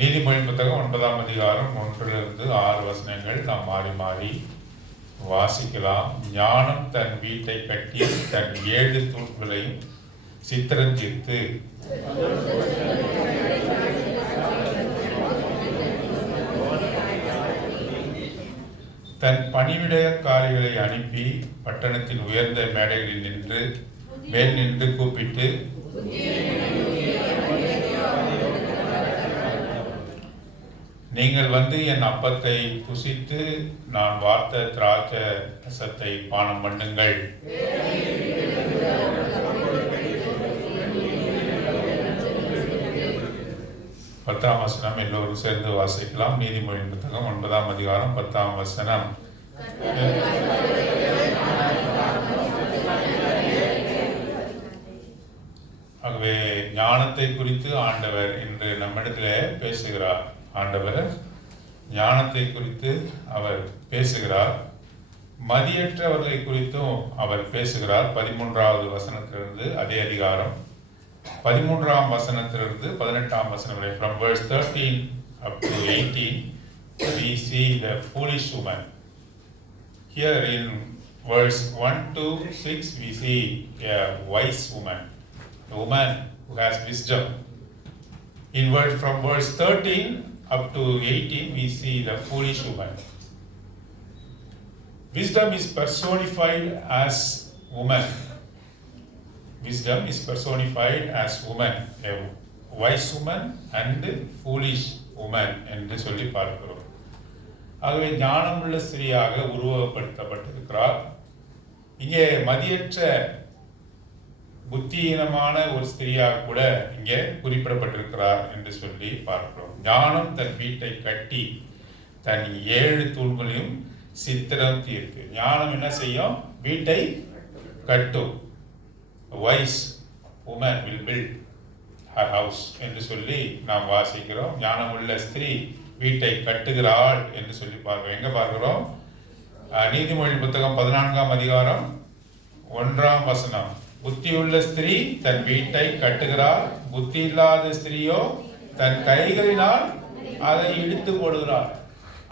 நீதிமொழி புத்தகம் 9ஆம் அதிகாரம் 1-6 வசனங்கள் நாம் மாறி மாறி வாசிக்கலாம். ஞானம் தன் வீட்டை கட்டி தன் 7 தூண்களையும் சித்திரம் தீர்த்து தன் பணிவிடைக்காரிகளை அனுப்பி பட்டணத்தின் உயர்ந்த மேடைகளில் மேல் நின்று கூப்பிட்டு, நீங்கள் வந்து என் அப்பத்தை புசித்து நான் வார்த்த திராட்சை ரசத்தை பானம் பண்ணுங்கள். பத்தாம் வசனம் எல்லோரும் சேர்ந்து வாசிக்கலாம். நீதிமொழி புத்தகம் 9ஆம் அதிகாரம் 10ஆம் வசனம். ஆகவே ஞானத்தை குறித்து ஆண்டவர் இன்று நம்மிடத்தில் பேசுகிறார். ஆண்டவர் ஞானத்தை குறித்து அவர் பேசுகிறார். மதியற்றவர்களை குறித்தும் அவர் பேசுகிறார். 13வது வசனத்திலிருந்து அதே அதிகாரம் 13ஆம் வசனத்திலிருந்து 18ஆம் வசனம் வரை, from verse 13 up to 18 we see the foolish woman. Here in verse 1 to 6 we see a wise woman, a woman who has wisdom. From verse 13 up to 18 we see the foolish woman. Wisdom is personified as woman. Wisdom is personified as woman, a wise woman and foolish woman என்று சொல்லி பார்க்கிறோம். ஆகவே ஞானமுள்ள ஸ்திரீயாக உருவகப்படுத்தப்பட்டிருக்கிறார். இங்கே மதியற்ற புத்தியீனமான ஒரு ஸ்திரீயாக கூட இங்கே குறிப்பிடப்பட்டிருக்கிறார் என்று சொல்லி பார்க்கிறோம். ஞானம் தன் வீட்டை கட்டி தன் 7 தூண்களையும் சித்திரம் தீர்க்கு. ஞானம் என்ன செய்யும்? வீட்டை கட்டும். A wise woman will build her house என்று சொல்லி நாம் வாசிக்கிறோம். ஞானமுள்ள ஸ்திரீ வீட்டை கட்டுகிறாள் என்று சொல்லி பார்க்கிறோம். எங்க பார்க்கிறோம்? நீதிமொழி புத்தகம் 14ஆம் அதிகாரம் 1ஆம் வசனம். புத்தியுள்ள ஸ்திரீ தன் வீட்டை கட்டுகிறாள், புத்தி இல்லாத ஸ்திரீயோ தன் கைகளினால் அதை இடித்து போடுகிறாள்.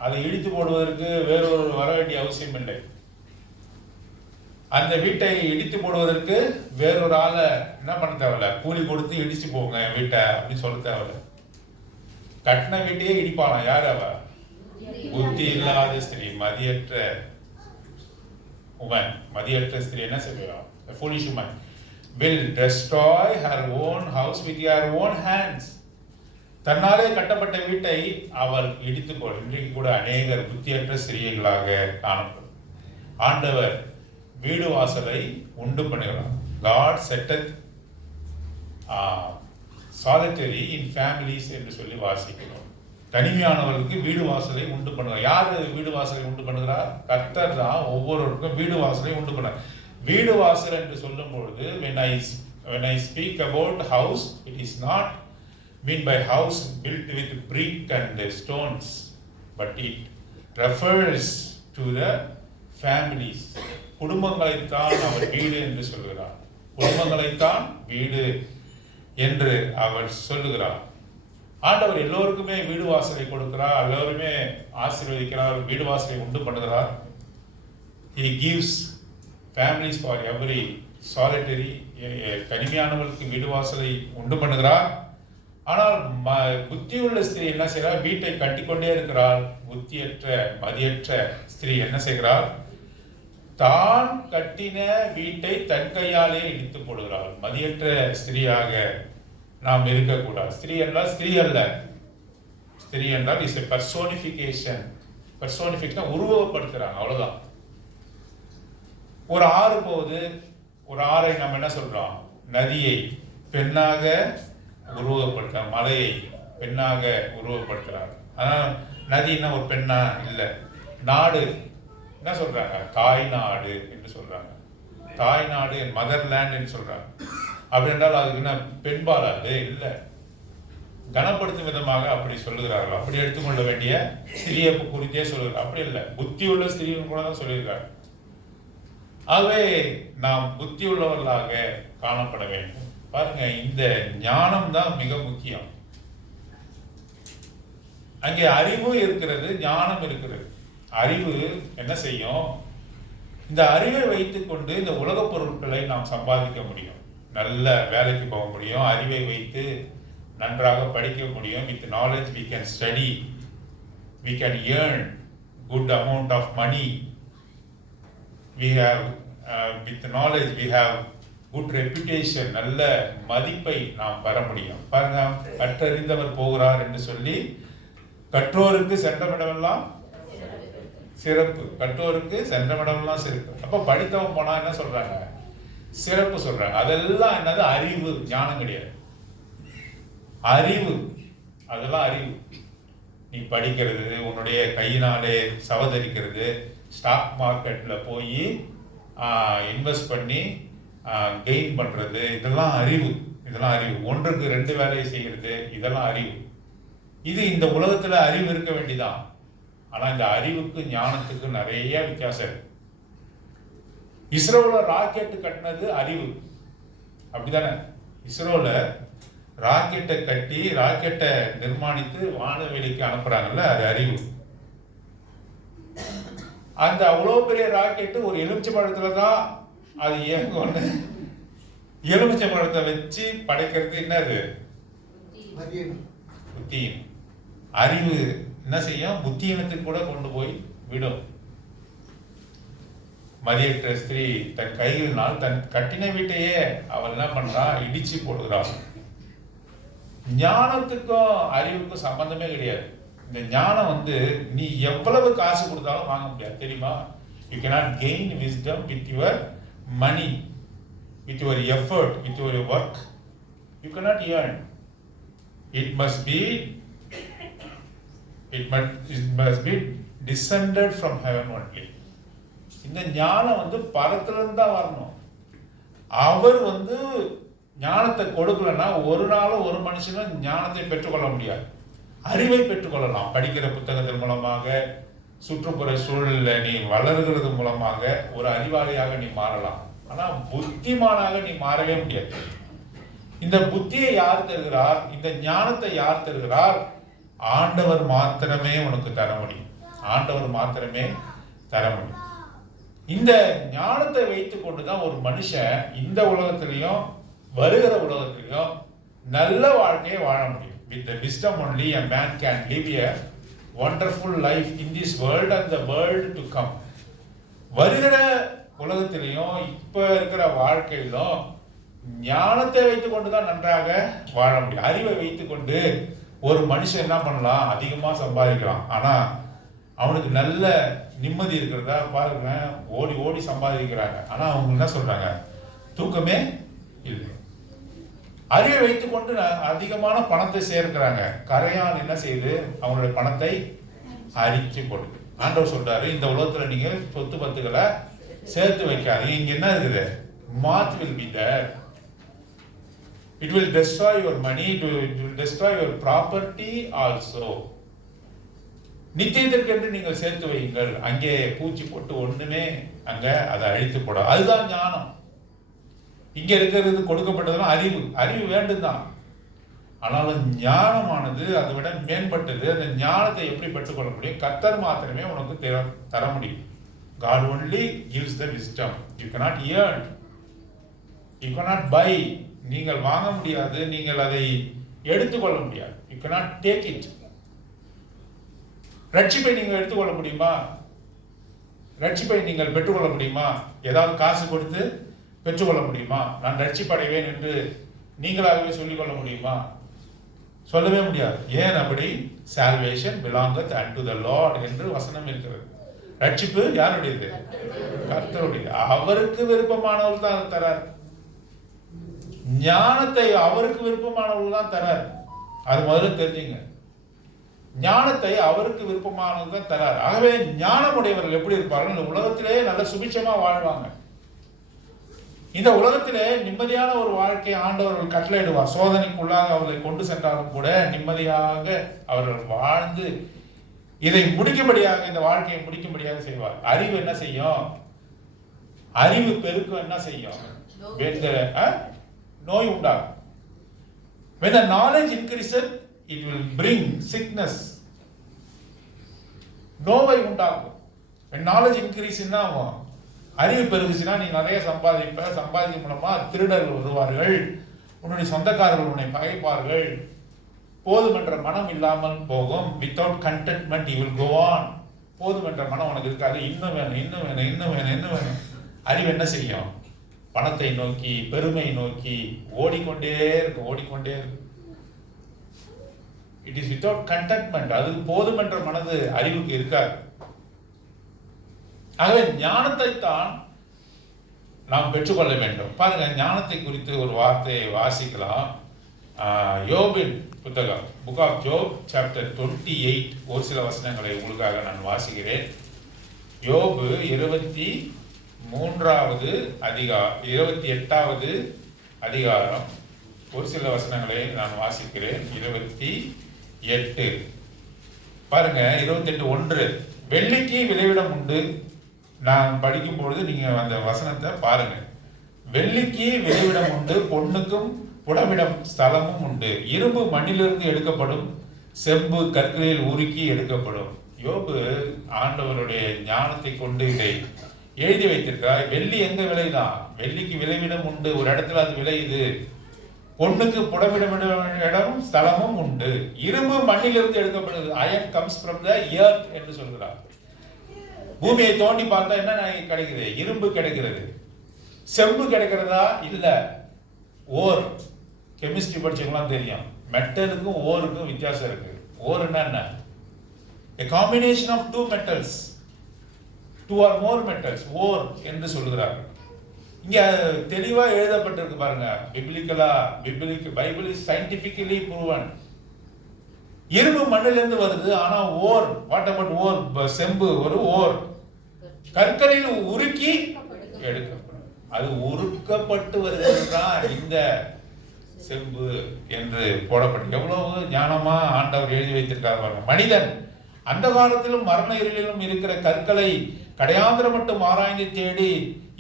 அதை இடித்து போடுவதற்கு வேறொரு வர வேண்டிய அவசியம் இல்லை. அந்த வீட்டை இடித்து போடுவதற்கு வேறொரு ஆளை என்ன பண்ண தேவையில்ல, கூலி கொடுத்து இடிச்சு போங்க என் வீட்டை அப்படின்னு சொல்ல தேவையில்ல. கட்டின வீட்டையே இடிப்பாளாம். யார் அவ? புத்தி இல்லாத ஸ்திரீ, மதியற்ற உமன். மதியற்ற ஸ்திரீ என்ன செய்வாள்? A foolish woman will destroy her own house with her own hands. தன்னாலே கட்டப்பட்ட வீட்டை அவள் இடித்து போடு. இன்றைக்கு கூட அநேகர் புத்தியற்ற ஸ்திரீகளாக காணப்படும். ஆண்டவர் வீடு வாசலை உண்டு பண்ணுகிறார். God setteth solitary in families என்று சொல்லி வாசிக்கிறோம். தனிமையானவர்களுக்கு வீடு வாசலை உண்டு பண்ணுகிறார். யார் வீடு வாசலை உண்டு பண்ணுகிறார்? கர்த்தர் தான் ஒவ்வொருவருக்கும் வீடு வாசலை உண்டு பண்ணார். வீடு வாசல் என்று சொல்லும் பொழுது when I speak about house, it is not mean by house built with brick and stones, but it refers to the families. குடும்பங்களைத்தான் அவர் வீடு என்று சொல்கிறார். குடும்பங்களைத்தான் வீடு என்று அவர் சொல்லுகிறார். ஆண்டவர் எல்லோருக்குமே வீடு வாசலை கொடுக்கிறார், எல்லோருமே ஆசீர்வதிக்கிறார், வீடு வாசலை உண்டு பண்ணுகிறார். He gives families for every solitary, தனிமையானவர்களுக்கு வீடு வாசலை உண்டு பண்ணுகிறார். ஆனால் புத்தியுள்ள ஸ்திரீ என்ன செய்கிறார்? வீட்டை கட்டிக்கொண்டே இருக்கிறார். புத்தியற்ற மதியற்ற ஸ்திரீ என்ன செய்கிறார்? தான் கட்டின வீட்டை தன் கையாலே இடித்து போடுகிறாள். மதியற்ற ஸ்திரீயாக நாம் இருக்கக்கூடாது. ஸ்திரீ என்றால் ஸ்திரீ அல்ல. ஸ்திரீ என்றால் இஸ் எ பர்சோனிஃபிகேஷன். பர்சோனிஃபிகேஷன் உருவகப்படுத்துறாங்க, அவ்வளவுதான். ஒரு ஆறு போகுது, ஒரு ஆறை நம்ம என்ன சொல்றோம்? நதியை பெண்ணாக உருவகப்படுத்த, மலையை பெண்ணாக உருவகப்படுத்துறாங்க. ஆனால் நதினா ஒரு பெண்ணா இல்லை. நாடு என்ன சொல்றாங்க? தாய் நாடு என்று சொல்றாங்க. தாய் நாடு, மதர்லேண்ட் என்று சொல்றாங்க. அப்படி என்றால் அதுக்கு என்ன பெண்பால்? அது இல்லை. கனப்படுத்தும் விதமாக அப்படி சொல்லுகிறார்கள். அப்படி எடுத்துக்கொள்ள வேண்டிய ஸ்திரியை குறித்தே சொல்லுகிறார். அப்படி இல்லை, புத்தி உள்ள ஸ்திரீன்னு கூட தான் சொல்லியிருக்காங்க. ஆகவே நாம் புத்தி உள்ளவர்களாக காணப்பட வேண்டும். பாருங்க, இந்த ஞானம் தான் மிக முக்கியம். அங்கே அறிவு இருக்கிறது, ஞானம் இருக்கிறது. அறிவு என்ன செய்யும்? இந்த அறிவை வைத்துக்கொண்டு இந்த உலக பொருட்களை நாம் சம்பாதிக்க முடியும், நல்ல வேலைக்கு போக முடியும், அறிவை வைத்து நன்றாக படிக்க முடியும். With knowledge we can study, we can earn good amount of money, we have with knowledge we have good reputation, நல்ல மதிப்பை நாம் பெற முடியும். பாருங்க, கற்றறிந்தவர் போகிறார் என்று சொல்லி கற்றோருக்கு சென்றமிடமெல்லாம் சிறப்பு, கற்றோருக்கு சென்றமிடமெல்லாம் சிறப்பு. அப்ப படித்தவன் போனா என்ன சொல்றாங்க? சிறப்பு சொல்றாங்க. அதெல்லாம் என்னது? அறிவு, ஞானம் கிடையாது. அறிவு, அதெல்லாம் அறிவு. நீ படிக்கிறது, உன்னுடைய கையினாலே சவதரிக்கிறது, ஸ்டாக் மார்க்கெட்ல போய் இன்வெஸ்ட் பண்ணி கெயின் பண்றது, இதெல்லாம் அறிவு. இதெல்லாம் அறிவு. ஒன்றுக்கு 2 வேலையை செய்கிறது, இதெல்லாம் அறிவு. இது இந்த உலகத்துல அறிவு இருக்க வேண்டியதான். ஆனா இந்த அறிவுக்கு ஞானத்துக்கு நிறைய வித்தியாசம் இருக்கு. இஸ்ரோல ராக்கெட் கட்டினது அறிவு, அப்படிதானே? இஸ்ரோல ராக்கெட்டை கட்டி ராக்கெட்டை நிர்மாணித்து வானவெளிக்கு அனுப்புறாங்கல்ல, அது அறிவு. அந்த அவ்வளோ பெரிய ராக்கெட்டு ஒரு எலுமிச்சை பழத்துல தான் அது இயங்கும்னு, எலுமிச்சை பழத்தை வச்சு படைக்கிறது என்னது? புத்தியின். அறிவு என்ன செய்யும்? புத்தியினத்துக்கு கூட கொண்டு போய் விடும். மதியற்ற ஸ்திரீ தன் கைகளினால் தன் கட்டின வீட்டையே அவள் என்ன பண்றா? இடிச்சு போடுகிறாள். ஞானத்துக்கும் அறிவுக்கும் சம்பந்தமே கிடையாது. இந்த ஞானம் நீ எவ்வளவு காசு கொடுத்தாலும் வாங்க முடியாது, தெரியுமா? You cannot gain wisdom with your money, with your effort, with your work. You cannot earn. It must be descended from heaven only. இந்த ஞானம் பரத்திலிருந்து தான் வரணும். அவர் ஞானத்தை கொடுக்கலன்னா ஒரு நாளும் ஒரு மனுஷனும் ஞானத்தை பெற்றுக்கொள்ள முடியாது. அறிவை பெற்றுக்கொள்ளலாம், படிக்கிற புத்தகத்தின் மூலமாக, சுற்றுப்புற சூழலில் நீ வளர்கிறது மூலமாக ஒரு அறிவாளியாக நீ மாறலாம். ஆனா புத்திமானாக நீ மாறவே முடியாது. இந்த புத்தியை யார் தருகிறார்? இந்த ஞானத்தை யார் தருகிறார்? ஆண்டவர் மாத்திரமே உனக்கு தர முடியும். ஆண்டவர் மாத்திரமே தர முடியும். இந்த ஞானத்தை வைத்துக் கொண்டுதான் ஒரு மனுஷன் இந்த உலகத்திலையும் வருகிற உலகத்திலையும் நல்ல வாழ்க்கையை வாழ முடியும். With the wisdom only a man can live a wonderful life in this world and the world to come. வருகிற உலகத்திலையும் இப்ப இருக்கிற வாழ்க்கையிலும் ஞானத்தை வைத்துக் கொண்டுதான் நன்றாக வாழ முடியும். அறிவை வைத்துக் கொண்டு ஒரு மனுஷன் என்ன பண்ணலாம்? அதிகமா சம்பாதிக்கலாம். ஆனா அவனுக்கு நல்ல நிம்மதி இருக்கிறதா பாருங்க. ஓடி ஓடி சம்பாதிக்கிறாங்க, ஆனா அவங்க என்ன சொல்றாங்க? தூக்கமே இல்லை. அறிவை வைத்துக் கொண்டு அதிகமான பணத்தை சேர்க்கிறாங்க. கரையான் என்ன செய்யுது? அவங்களுடைய பணத்தை அரிச்சு கொடுக்கு. ஆண்டவர் சொல்றாரு, இந்த உலகத்துல நீங்க சொத்து பத்துக்களை சேர்த்து வைக்காதீங்க. இங்க என்ன இருக்குது? moth will be there. It will destroy your money, it will destroy your property also. நித்தியத்திற்கு என்று நீங்கள் சேர்த்து வையுங்கள். அங்கே பூச்சி போட்டு ஒண்ணுமே அங்க அதை அழித்து போட. அதுதான் ஞானம். இங்க இருக்கிறது கொடுக்கப்பட்டதுலாம் அறிவு. அறிவு வேண்டும் தான், ஆனாலும் ஞானமானது அதை விட மேம்பட்டது. அந்த ஞானத்தை எப்படி பெற்றுக்கொள்ள முடியும்? கர்த்தர் மாத்திரமே உனக்கு தர முடியும். God only gives the wisdom. You cannot earn, you cannot buy. நீங்கள் வாங்க முடியாது, நீங்கள் அதை எடுத்துக்கொள்ள முடியாது. You cannot take it. ரட்சிப்பை நீங்கள் எடுத்துக்கொள்ள முடியுமா? ரட்சிப்பை நீங்கள் பெற்றுக்கொள்ள முடியுமா? ஏதாவது காசு கொடுத்து பெற்றுக்கொள்ள முடியுமா? நான் ரட்சிப்படைவேன் என்று நீங்களாகவே சொல்லிக்கொள்ள முடியுமா? சொல்லவே முடியாது. ஏன் அப்படி? salvation belongeth unto the Lord என்று வசனம் இருக்கிறது. ரட்சிப்பு யாருடையது? கர்த்தருடையது. அவருக்கு விருப்பமானவர் தான் தரார். ஞானத்தை அவருக்கு விருப்பமானவர் தான் தரார். அது முதல்ல தெரிஞ்சுங்க. ஞானத்தை அவருக்கு விருப்பமானவர் தான் தரார். ஆகவே ஞானமுடையவர்கள் எப்படி இருப்பார்கள்? இந்த உலகத்திலே நல்ல சுபிட்சமா வாழ்வாங்க. இந்த உலகத்திலே நிம்மதியான ஒரு வாழ்க்கையை ஆண்டவர்கள் கட்டளையிடுவார். சோதனைக்குள்ளாக அவர்களை கொண்டு சென்றாலும் கூட நிம்மதியாக அவர்கள் வாழ்ந்து இதை முடிக்கும்படியாக, இந்த வாழ்க்கையை முடிக்கும்படியாக செய்வார். அறிவு என்ன செய்யும்? அறிவு பெருக்கம் என்ன செய்யும்? நோய் உண்டாகும். When the knowledge increases, it will bring sickness. நோவை உண்டாக்கும். நாலேஜ் இன்க்ரீஸ் என்ன ஆகும்? அறிவு பெருகுச்சுன்னா நீ நிறைய சம்பாதிப்ப. சம்பாதிக்கும் மூலமா திருடர்கள் வருவார்கள், உன்னுடைய சொந்தக்காரர்கள் உன்னை பகைப்பார்கள், போதுமென்ற மனம் இல்லாமல் போகும். Without contentment you will go on. போதுமென்ற மனம் உனக்கு இருக்காது. இன்னும் வேணும், இன்னும் வேணும், இன்னும் வேணும், இன்னும் வேணும். அறிவு என்ன செய்யும்? பணத்தை நோக்கி, பெருமை நோக்கி ஓடிக்கொண்டே இருக்கும், ஓடிக்கொண்டே இருக்கும். It is without contentment. அது போதுமென்ற மனது அறிவுக்கு இருக்காது. ஆகவே ஞானத்தை தான் நாம் பெற்றுக்கொள்ள வேண்டும். பாருங்க, ஞானத்தை குறித்து ஒரு வார்த்தையை வாசிக்கலாம். யோபின் புத்தகம், புக் ஆஃப் ஜோப், சாப்டர் 28, ஒரு சில வசனங்களை உங்களுக்காக நான் வாசிக்கிறேன். யோபு 23வது அதிகாரம், 28வது அதிகாரம், ஒரு சில வசனங்களை நான் வாசிக்கிறேன். 28 பாருங்க, 28:1. வெள்ளிக்கு விளைவிடம் உண்டு. நான் படிக்கும் பொழுது நீங்க அந்த வசனத்தை பாருங்க. வெள்ளிக்கு விளைவிடம் உண்டு, பொன்னுக்கும் புடமிடம் ஸ்தலமும் உண்டு. இரும்பு மண்ணிலிருந்து எடுக்கப்படும், செம்பு கற்களில் உருக்கி எடுக்கப்படும். யோபு ஆண்டவருடைய ஞானத்தை கொண்டு இதை எழுதி வைத்திருக்கிறார். வெள்ளி எங்க விளைதான்? வெள்ளிக்கு விளைவிடம் உண்டு, ஒரு இடத்துல அது விளையுது. பொண்ணுக்கு புடமிடம் இடமும் ஸ்தலமும் உண்டு. இரும்பு மண்ணிலிருந்து எடுக்கப்படுது. Iron comes from the earth என்று சொல்கிறார். பூமியை தோண்டி பார்த்தா என்ன கிடைக்குது? இரும்பு கிடைக்கிறது. செம்பு கிடைக்கிறதா? இல்ல, ஓர். கெமிஸ்ட்ரி படிச்சவங்களாம் தெரியும், மெட்டலுக்கும் ஓருக்கும் வித்தியாசம் இருக்கு. ஓர்னா என்ன? a combination of two metals, two or more metals, ஓர் என்று சொல்கிறார். இங்க தெளிவா எழுதப்பட்டிருக்கு பாருங்க. Bible is scientifically proven. இரும்பு மண்ணிலிருந்து வருது. ஆனா ஓர், வாட் அபவுட் ஓர்? செம்பு ஒரு ஓர். கற்களில் உருக்கி எடுக்கப்படும். அது உருக்கப்பட்டு வருதுதான் இந்த செம்பு என்று போடப்படும். எவ்வளவு ஞானமா ஆண்டவர் எழுதி வைத்திருக்கார் பாருங்க. மனிதன் அந்த காலத்திலும் மரண இருளிலும் இருக்கிற கற்களை கடையாந்திரம் மட்டும் ஆராய்ந்து தேடி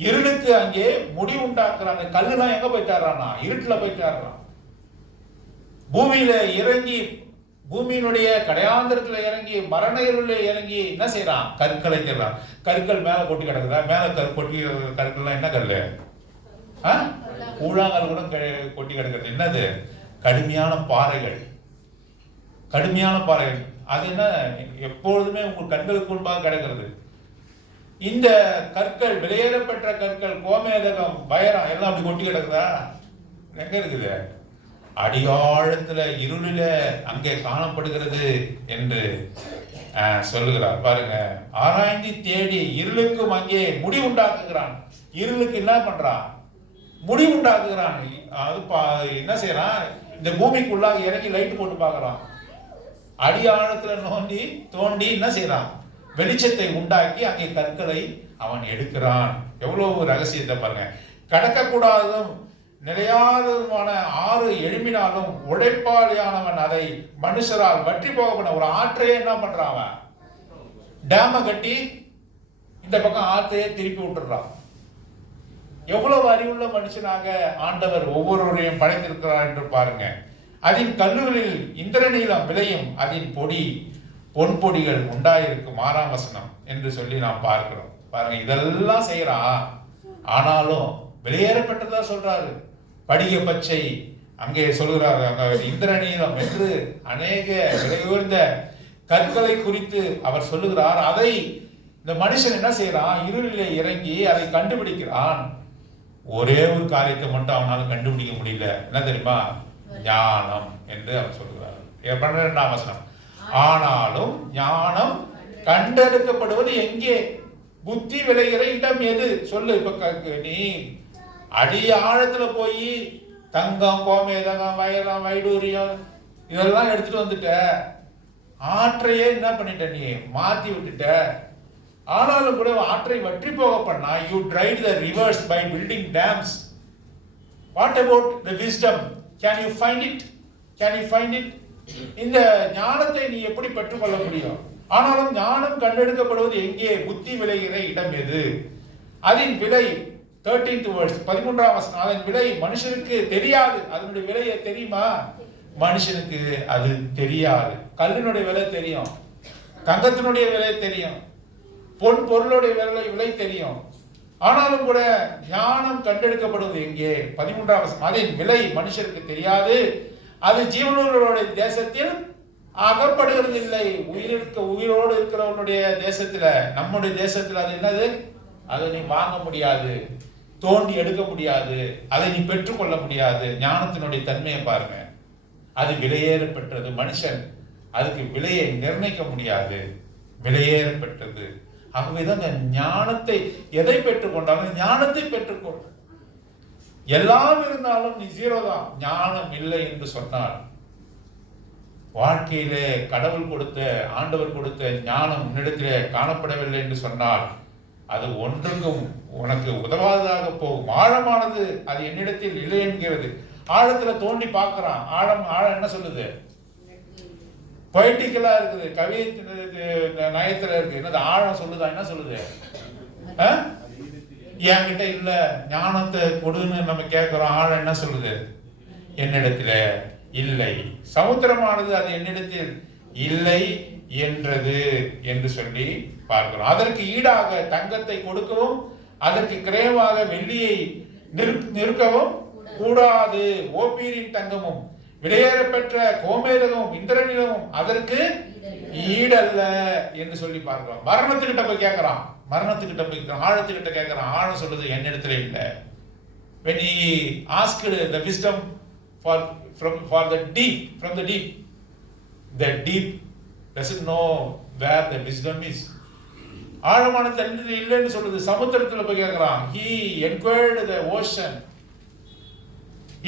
இருளுக்கு அங்கே முடிவு உண்டாக்குறாங்க. கல்லுலாம் எங்க போயிட்டாரானா? இருட்டுல போயிட்டாரான். பூமியில இறங்கி, பூமியினுடைய கடையாந்திரத்துல இறங்கி, மரண இருளில் இறங்கி என்ன செய்யறான்? கற்களை தேடுறான். கற்கள் மேல கொட்டி கிடக்குதா? மேல கொட்டி கற்கள்லாம் என்ன கல்லு? கூழாங்கல் கூட கொட்டி கிடக்குது. என்னது? கடுமையான பாறைகள். கடுமையான பாறைகள். அது என்ன? எப்பொழுதுமே உங்கள் கண்களுக்கு முன்பாக கிடக்கிறது. இந்த கற்கள், வெளியேறப்பட்ட கற்கள், கோமேதகம், பயரம் எல்லாம் அப்படி கொட்டி கிடக்குதா? எங்க இருக்குது? அடியாழத்துல, இருளில அங்கே காணப்படுகிறது என்று சொல்லுகிறார். பாருங்க, ஆராய்ந்து தேடி இருளுக்கும் அங்கே முடி உண்டாக்குகிறான். இருளுக்கு என்ன பண்றான்? முடி உண்டாக்குகிறான். அது என்ன செய்யறான்? இந்த பூமிக்குள்ளாக இறங்கி லைட் போட்டு பார்க்கறான். அடியாழத்துல தோண்டி என்ன செய்யறான்? வெளிச்சத்தை உண்டாக்கி அங்கே கற்களை அவன் எடுக்கிறான். எவ்வளவு ரகசியத்தை பாருங்க. கடக்கக்கூடாதும் நிலையாததுமான ஆறு எழுப்பினாலும் உழைப்பாளியானவன் அதை மனுஷரால் வற்றி போக பண்ண ஒரு ஆற்றையே என்ன பண்றான்? டேம கட்டி இந்த பக்கம் ஆற்றையே திருப்பி விட்டுறான். எவ்வளவு அறிவுள்ள மனுஷனாக ஆண்டவர் ஒவ்வொருவரையும் படைத்திருக்கிறார் என்று பாருங்க. அதன் கல்லுகளில் இந்திரநீலம் விளையும், அதன் பொடி பொன் பொடிகள் உண்டாயிருக்கும். 6ஆம் வசனம் என்று சொல்லி நாம் பார்க்கிறோம். பாருங்க, இதெல்லாம் செய்யறான். ஆனாலும் வெளியேறப்பட்டதா சொல்றாரு. படிக பச்சை அங்கே சொல்கிறார். அங்க இந்திரநீலம் என்று அநேக விலையுயர்ந்த கற்களை குறித்து அவர் சொல்லுகிறார். அதை இந்த மனுஷன் என்ன செய்யறான்? இருளிலே இறங்கி அதை கண்டுபிடிக்கிறான். ஒரே ஒரு காரியத்தை மட்டும் அவனால் கண்டுபிடிக்க முடியல. என்ன தெரியுமா? ஞானம் என்று அவர் சொல்கிறார். 12ஆம் வசனம். ஆனாலும் ஞானம் கண்டெடுக்கப்படுவது எங்கே? புத்தி விளைகிற இடம் எது? சொல்லு. இப்ப நீ அடி ஆழத்துல போய் தங்கம், கோமேதகம், வைரம், வைடூரியம் இதெல்லாம் எடுத்துட்டு வந்துட்ட. ஆற்றையே என்ன பண்ணிட்ட? நீ மாத்தி விட்டுட்ட. ஆனாலும் கூட ஆற்றை வற்றி போக பண்ணா, you dried the rivers by building dams. What about the wisdom? Can you find it? Can you find it? இந்த ஞானத்தை நீ எப்படி பெற்றுக்கொள்ள முடியும்? ஆனாலும் ஞானம் கண்டெடுக்கப்படுவது எங்கே? புத்தி விளைகிற இடம் எது? அதன் விலை 13th verse 13ஆம் வசனம். அதன் விலை மனுஷனுக்கு தெரியாது. அதனுடைய விலையை தெரியுமா? மனுஷனுக்கு அது தெரியாது. கல்லினுடைய விலை தெரியும், தங்கத்தினுடைய விலை தெரியும், பொருளுடைய விலை தெரியும். ஆனாலும் கூட ஞானம் கண்டெடுக்கப்படுவது எங்கே? 13ஆம் வசனம். அதன் விலை மனுஷருக்கு தெரியாது, அது ஜீவனுடைய தேசத்தில் அகப்படுகிறது இல்லை. உயிரோடு இருக்கிறவனுடைய தேசத்துல, நம்முடைய தேசத்துல அது என்னது? அதை நீ வாங்க முடியாது, தோண்டி எடுக்க முடியாது, அதை நீ பெற்றுக்கொள்ள முடியாது. ஞானத்தினுடைய தன்மையை பாருங்க, அது விலையேற பெற்றது. மனுஷன் அதுக்கு விலையை நிர்ணயிக்க முடியாது, விலையேற பெற்றது. ஆகவேதான் இந்த ஞானத்தை, எதை பெற்றுக்கொண்டாலும் ஞானத்தை பெற்றுக்கொள். எல்லாம் இருந்தாலும் நீ ஜீரோ தான். ஞானம் இல்லை என்று சொன்னால், வாழ்க்கையிலே கடவுள் கொடுத்த, ஆண்டவர் கொடுத்த ஞானம் உன்னிடத்திலே காணப்படவில்லை என்று சொன்னால், அது ஒன்றுக்கும் உனக்கு உதவாததாக போகும். ஆழமானது அது என்னிடத்தில் இல்லை என்கிறது. ஆழத்துல தோண்டி பார்க்கிறான். ஆழம் என்ன சொல்லுது? பொய்டிக்கலா இருக்குது, கவி நயத்துல இருக்கு. என்னது ஆழம் சொல்லுதா? என்ன சொல்லுது? என்கிட்ட இல்ல, ஞானத்தை கொடுன்னு நம்ம கேட்கிறோம். ஆழம் என்ன சொல்லுது? என்னிடத்துல இல்லை. சமுத்திரமானது அது என்னிடத்தில் இல்லை என்றது என்று சொல்லி பார்க்கிறோம். அதற்கு ஈடாக தங்கத்தை கொடுக்கவும், அதற்கு கிரயமாக வெள்ளியை நிற்கவும் கூடாது. ஓப்பீரின் தங்கமும் விலையேற பெற்ற கோமேதகமும் இந்திரனிலமும் அதற்கு ஈடல்ல என்று சொல்லி பார்க்கிறோம். மரணத்துக்கிட்ட போய் கேட்கிறான், மரணத்துக்கிட்ட போய் ஆழத்துக்கிட்ட கேட்கிறான். ஆழம் சொல்லுது என்னிடத்துல இல்லை. when he asked the wisdom for the deep, from the deep doesn't know where the wisdom is. ஆழமான தண்ணீர் இல்லைன்னு சொல்லுது. சமுத்திரத்துல போய் கேட்கிறான். he inquired the ocean,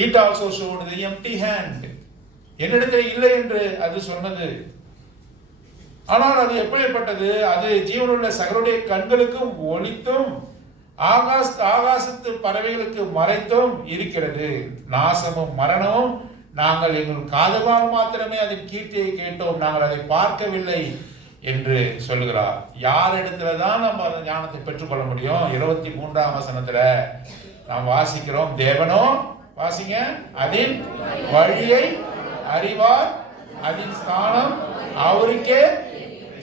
it also showed the empty hand. என்னிடத்தில் இல்லை என்று அது சொன்னது. ஆனால் அது எப்படிப்பட்டது? அது ஜீவனுள்ள சகருடைய கண்களுக்கும் ஒளித்தும் ஆகாசத்து பறவைகளுக்கு மறைத்தும் இருக்கிறது. நாசமும் மரணமும் நாங்கள் எங்கள் காதுகளால் மாத்திரமே அதன் கீர்த்தியை கேட்டோம், நாங்கள் அதை பார்க்கவில்லை என்று சொல்லுகிறார். யார் இடத்துல தான் நம்ம அந்த ஞானத்தை பெற்றுக்கொள்ள முடியும்? 23ஆம் வசனத்துல நாம் வாசிக்கிறோம். தேவனோ, வாசிங்க, அதன் வழியை அறிவார், அதன் ஸ்தானம் அவருக்கே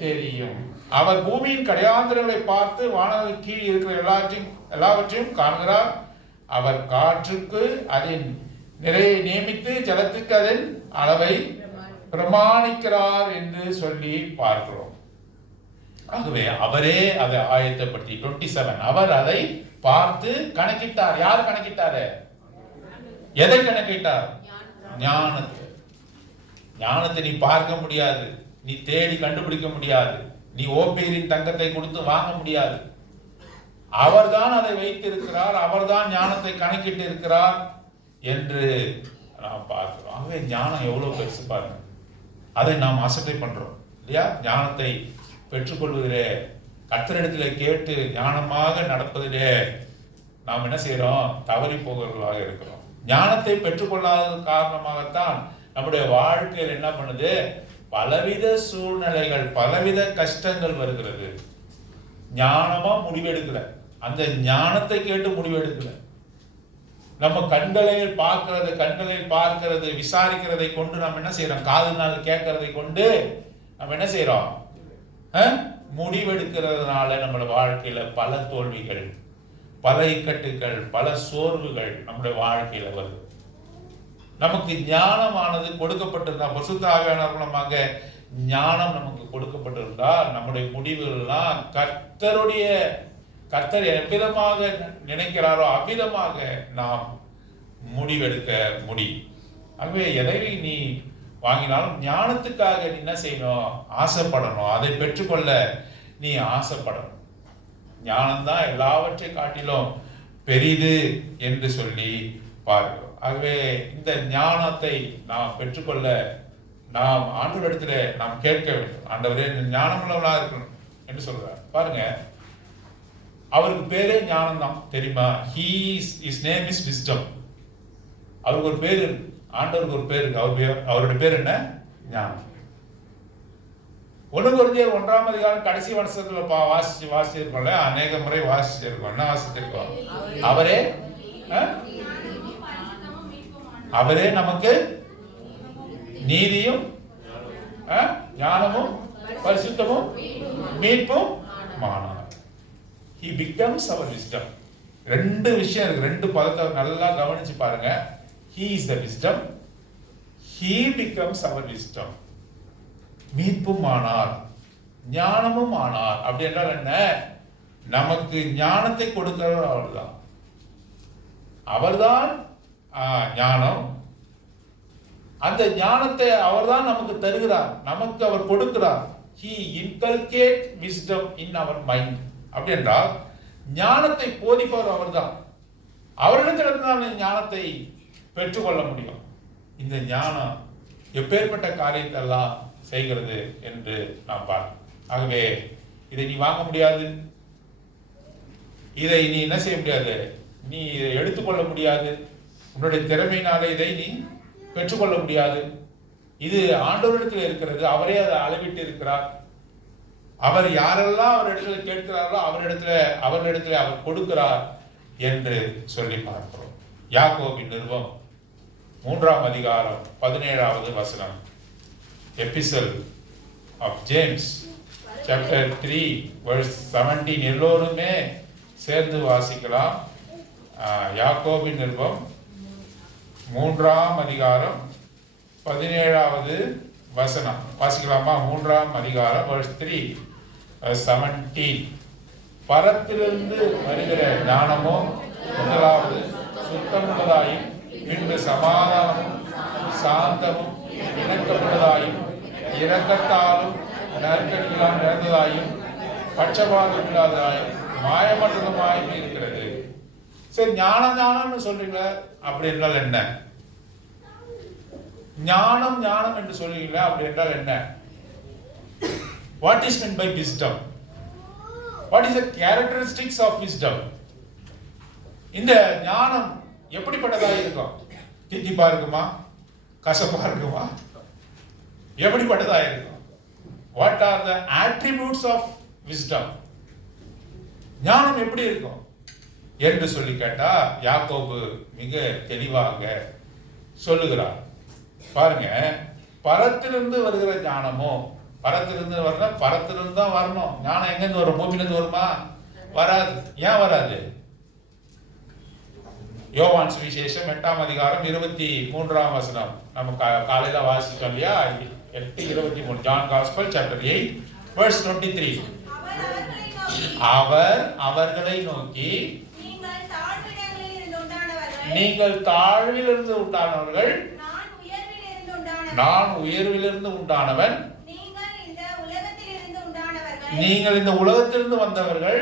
தெரியும். அவர் பூமியின் கடையாந்திரங்களை பார்த்து வானங்கள் கீழ் இருக்கிற எல்லாவற்றையும் காண்கிறார். அவர் காற்றுக்கு அதன் நிறையை நியமித்து ஜலத்துக்கு அதன் அளவை பிரமாணிக்கிறார் என்று சொல்லி பார்க்கிறோம். ஆகவே அவரே அதை ஆயத்தப்படுத்தி 27 அவர் அதை பார்த்து கணக்கிட்டார். யார் கணக்கிட்டாரு? எதை கணக்கிட்டார்? ஞானத்தை. ஞானத்தை நீ பார்க்க முடியாது, நீ தேடி கண்டுபிடிக்க முடியாது, நீ ஓப்பீரின் தங்கத்தை கொடுத்து வாங்க முடியாது. அவர்தான் அதை வைத்திருக்கிறார், அவர்தான் ஞானத்தை கணக்கிட்டு இருக்கிறார் என்று நாம் பார்க்கிறோம். ஆகவே ஞானம் எவ்வளவு பெருசு பாருங்க. அதை நாம் அசட்டை பண்றோம் இல்லையா? ஞானத்தை பெற்றுக்கொள்வதிலே, கர்த்தரிடத்திலே கேட்டு ஞானமாக நடப்பதிலே நாம் என்ன செய்யறோம்? தவறி போகிறவர்களாக இருக்கிறோம். ஞானத்தை பெற்றுக்கொள்ளாத காரணமாகத்தான் நம்முடைய வாழ்க்கையில் என்ன பண்ணுது? பலவித சூழ்நிலைகள், பலவித கஷ்டங்கள் வருகிறது. ஞானமா முடிவெடுக்கல, அந்த ஞானத்தை கேட்டு முடிவெடுக்கல. நம்ம கண்களில் பார்க்கிறது விசாரிக்கிறதை கொண்டு நம்ம என்ன செய்யறோம்? காதுனால் கேட்கறதை கொண்டு நம்ம என்ன செய்யறோம்? முடிவெடுக்கிறதுனால நம்மளோட வாழ்க்கையில பல தோல்விகள், பல இக்கட்டுகள், பல சோர்வுகள் நம்முடைய வாழ்க்கையில வருது. நமக்கு ஞானமானது கொடுக்கப்பட்டிருந்தா, பரிசுத்த ஆவியானவர் மூலமாக ஞானம் நமக்கு கொடுக்கப்பட்டிருந்தால், நம்முடைய முடிவுகள்லாம் கர்த்தர் எவ்விதமாக நினைக்கிறாரோ அவ்விதமாக நாம் முடிவெடுக்க முடியும். ஆகவே எதை நீ வாங்கினாலும் ஞானத்துக்காக நீ என்ன செய்யணும்? ஆசைப்படணும். அதை பெற்றுக்கொள்ள நீ ஆசைப்படணும். ஞானம்தான் எல்லாவற்றை காட்டிலும் பெரிது என்று சொல்லி பார்க்கிறோம். ஆகவே இந்த ஞானத்தை நாம் பெற்றுக்கொள்ள நாம் ஆண்டவரிடத்துல நாம் கேட்க வேண்டும். ஆண்டவரே ஞானம் உள்ளவர்களாக இருக்கணும் என்று சொல்றார். பாருங்க, அவருக்கு பேரே ஞானம் தான், தெரியுமா? his name is wisdom. அவருக்கு ஒரு பேர், ஆண்டவருக்கு ஒரு பேர் இருக்கு. அவருடைய பேர் என்ன? ஞானம். 1 கொரிந்தியர் 1ஆம் அதிகாரம் கடைசி வருஷத்துல வாசிச்சிருக்கோம்ல, அநேக முறை வாசிச்சிருக்கோம். என்ன வாசிச்சிருக்கோம்? அவரே நமக்கு நீதியும் ஞானமும் பரிசுத்தமும் மீட்பும் மானார். He becomes our wisdom. ரெண்டு விஷயம் இருக்கு. ரெண்டு பதத்தை நல்லா கவனிச்சு பாருங்க. He is the wisdom. He becomes our wisdom. மீட்பும் ஆனார், ஞானமும் ஆனார். அப்படி என்றால் என்ன? நமக்கு ஞானத்தை கொடுக்கிறவர் அவர்தான். அவர்தான் ஞானம். அந்த ஞானத்தை அவர்தான் நமக்கு தருகிறார், நமக்கு அவர் கொடுக்கிறார். He inculcate wisdom in our mind. அப்படி என்றால் ஞானத்தை போதிப்பவர் அவர்தான். அவரிடத்திலிருந்து தான் ஞானத்தை பெற்றுக்கொள்ள முடியும். இந்த ஞானம் எப்பேற்பட்ட காரியத்தை எல்லாம் செய்கிறது என்று நாம் பார்க்கணும். ஆகவே இதை நீ வாங்க முடியாது, இதை நீ என்ன செய்ய முடியாது, நீ இதை எடுத்துக்கொள்ள முடியாது, உன்னுடைய திறமையினாலே இதை நீ பெற்றுக்கொள்ள முடியாது. இது ஆண்டவரிடத்தில் இருக்கிறது. அவரே அதை அளவிட்டு இருக்கிறார். அவர் யாரெல்லாம் அவரிடத்தில் கேட்கிறாரோ அவரிடத்தில் அவர் கொடுக்கிறார் என்று சொல்லி பார்க்கிறோம். யாக்கோபின் நிருபம் 3ஆம் அதிகாரம் 17வது வசனம். Epistle of James chapter 3 verse 17. எல்லோருமே சேர்ந்து வாசிக்கலாம். யாக்கோபின் நிருபம் 3ஆம் அதிகாரம் 17வது வசனம் வாசிக்கலாமா? 3ஆம் அதிகாரம் verse 3 17. பரத்திலிருந்து வருகிற ஞானமோ முதலாவது சுத்தமுள்ளதாயும் பின்பு சமாதானமும் சாந்தமும் இணக்கமுள்ளதாயும் இரக்கத்தாலும் நற்கடிகளால் நிறைந்ததாயும் பட்சபாதம் இல்லாததாயும் மாயமற்றதுமாயும் இருக்கிறது. சரி, ஞானம்னு சொல்றீங்க, அப்படி என்றால் என்ன? ஞானம் என்று சொல்றீங்களா, அப்படி என்றால் என்ன? What is meant by wisdom? What is the characteristics of wisdom? இந்த ஞானம் எப்படிப்பட்டதாக இருக்கும்? தித்திப்பா இருக்குமா, கசப்பா இருக்குமா, எப்படிப்பட்டதாக இருக்கும்? What are the attributes of wisdom? ஞானம் எப்படி இருக்கும் என்று சொல்லி கேட்டா யாக்கோபு மிக தெளிவாக சொல்லுகிறார். பாருங்க, பரத்திலிருந்து வருகிற ஞானமோ, பரத்திலிருந்து வரணும், பரத்திலிருந்து தான் வரணும். ஞானம் எங்கிருந்து வரும்? பூமியிலிருந்து வருமா? வராது. ஏன் வராது? யோவான் சுவிசேஷம் 8ஆம் அதிகாரம் 23ஆம் வசனம் நம்ம காலையில வாசிச்சோம் இல்லையா? 8:23. John gospel chapter 8 verse 23. அவர் அவர்களை நோக்கி, நீங்கள் தாழ்விலிருந்து உண்டானவர்கள், நான் உயர்விலிருந்து உண்டானவன், நீங்கள் இந்த உலகத்திலிருந்து வந்தவர்கள்,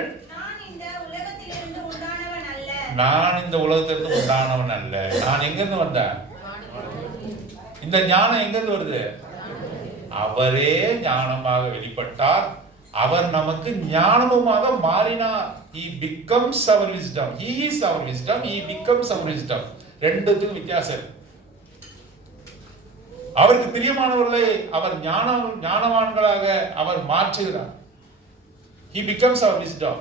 நான் இந்த உலகத்திலிருந்து உண்டானவன் அல்ல. நான் எங்கிருந்து வந்தேன்? இந்த ஞானம் எங்கிருந்து வருது? அவரே ஞானமாக வெளிப்பட்டார். அவர் நமக்கு ஞானமுமாக மாறினார். He becomes our wisdom. He is our wisdom. He becomes our wisdom. ரெண்டுத்துக்கும் வித்தியாசம். அவருக்கு பிரியமானவர்களை அவர் ஞானவான்களாக அவர் மாற்றுகிறார். He becomes our wisdom.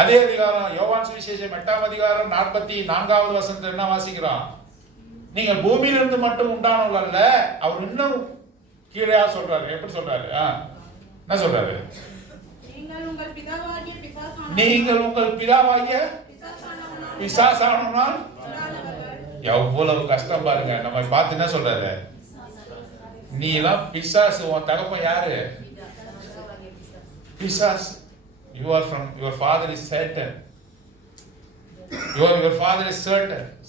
அதே அதிகாரம் யோவான் சுவிசேஷம் 8ஆம் அதிகாரம் 44வது வசனத்தில் என்ன வாசிக்கிறோம்? நீங்கள் பூமியிலிருந்து மட்டும் உண்டானவர்கள் அல்ல. அவர் இன்னும் கீழே சொல்றாரு. எப்படி சொல்றாரு? என்ன சொல்றாரு? நீங்கள் உங்கள் பிதாவாகிய பிசாசானவனால். எவ்வளவு கஷ்டம் பாருங்க. நம்ம பார்த்து என்ன சொல்றாரு? நீ எல்லாம் பிசாசு. உன் தகப்பன் யாரு? பிசாசு. You are from your father is Satan. Your father is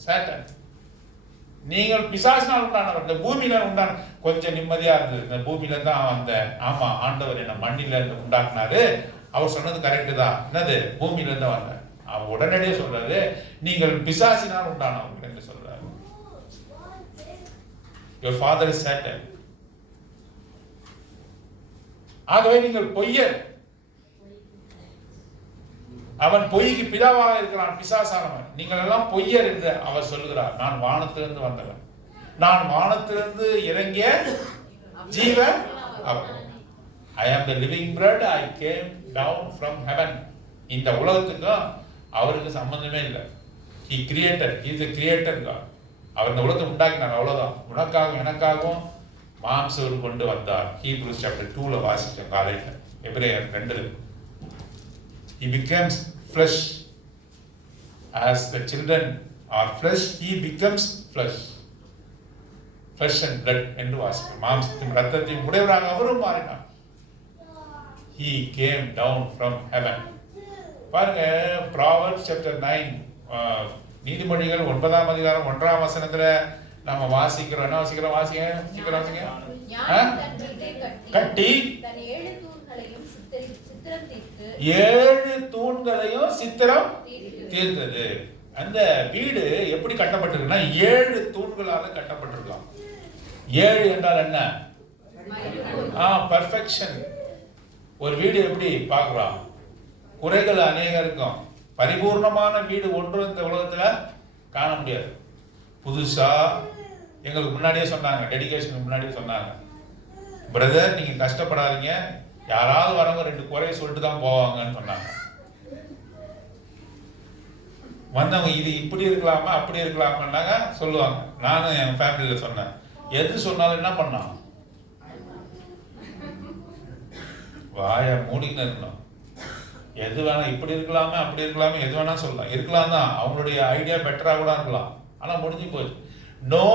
Satan. நீங்கள் பிசாசினால் உண்டானவர். இந்த பூமியில உண்டான கொஞ்சம் நிம்மதியா இருந்தது. இந்த பூமியில தான் வந்தேன். ஆமா, ஆண்டவர் என்ன மண்ணில இருந்து உண்டாக்குனாரு. அவர் சொன்னது கரெக்ட் தான். என்னது? பூமியில இருந்து வந்தேன். அவர் உடனடியே சொல்றாரு, நீங்கள் பிசாசினால் உண்டானவர்கள் என்று சொல்றாரு. Your father is Satan. ஆகவே நீங்கள் பொய்யர். அவன் பொய்க்கு பிதாவாக இருக்கிறான், பிசாசானவன். நீங்கள் எல்லாம் பொய்யர் என்று அவர் சொல்லுகிறார். நான் வானத்திலிருந்து வந்தவன், நான் வானத்திலிருந்து இறங்கிய ஜீவ அப்பம். I am the living bread. I came down from heaven. இந்த உலகத்துக்கும் அவருக்கு சம்பந்தமே இல்லை. He created. He is the creator God. அவர் இந்த உலகத்தை உண்டாக்கினார், அவ்வளவுதான். உனக்காகவும் எனக்காகவும் மாம்சம் கொண்டு வந்தார். Hebrews chapter 2ல வாசிச்சோம் காலையில. எபிரேயர் 2ல. He becomes flesh. As the children are flesh, he becomes flesh. Flesh and blood என்று வாசிக்கிறோம். மாம்சத்தையும் இரத்தத்தையும் உடையவராக அவரும் மாறினார். He came down from heaven. பாருங்க, Proverbs chapter 9, நீதிமொழிகள் 9ஆம் அதிகாரம் 1ஆம் வசனத்துல நாம வாசிக்கிறோம். என்ன வாசிக்கிறோம்? வாசிங்க. கட்டி 7 தூண்களையும் சித்திரம் தீர்த்தது. அந்த வீடு எப்படி கட்டப்பட்டிருக்குன்னா 7 தூண்களால கட்டப்பட்டிருக்கலாம். 7 என்றால் என்ன? பெர்ஃபெக்ஷன். ஒரு வீடு எப்படி பார்க்கலாம்? குறைகள் அநேகம் இருக்கும். பரிபூர்ணமான வீடு ஒன்று இந்த உலகத்துல காண முடியாது. புதுசா எங்களுக்கு முன்னாடியே சொன்னாங்க, டெடிகேஷனுக்கு முன்னாடியே சொன்னாங்க, பிரதர் நீங்க கஷ்டப்படாதீங்க, யாராவது வரவங்க 2 குறைய சொல்லிட்டு தான் போவாங்கன்னு சொன்னாங்க. வந்தவங்க இது இப்படி இருக்கலாமா அப்படி இருக்கலாமான்னாங்க சொல்லுவாங்க. நானும் என் ஃபேமிலியில சொன்னேன், எது சொன்னாலும் என்ன பண்ணோம்? வாய மூடின்னு இருக்கணும். எது வேணா இப்படி இருக்கலாமே அப்படி இருக்கலாமே எது வேணா சொல்லலாம், இருக்கலாம் தான், அவங்களுடைய ஐடியா பெட்டரா கூட இருக்கலாம். ஆனா முடிஞ்சு போச்சு. No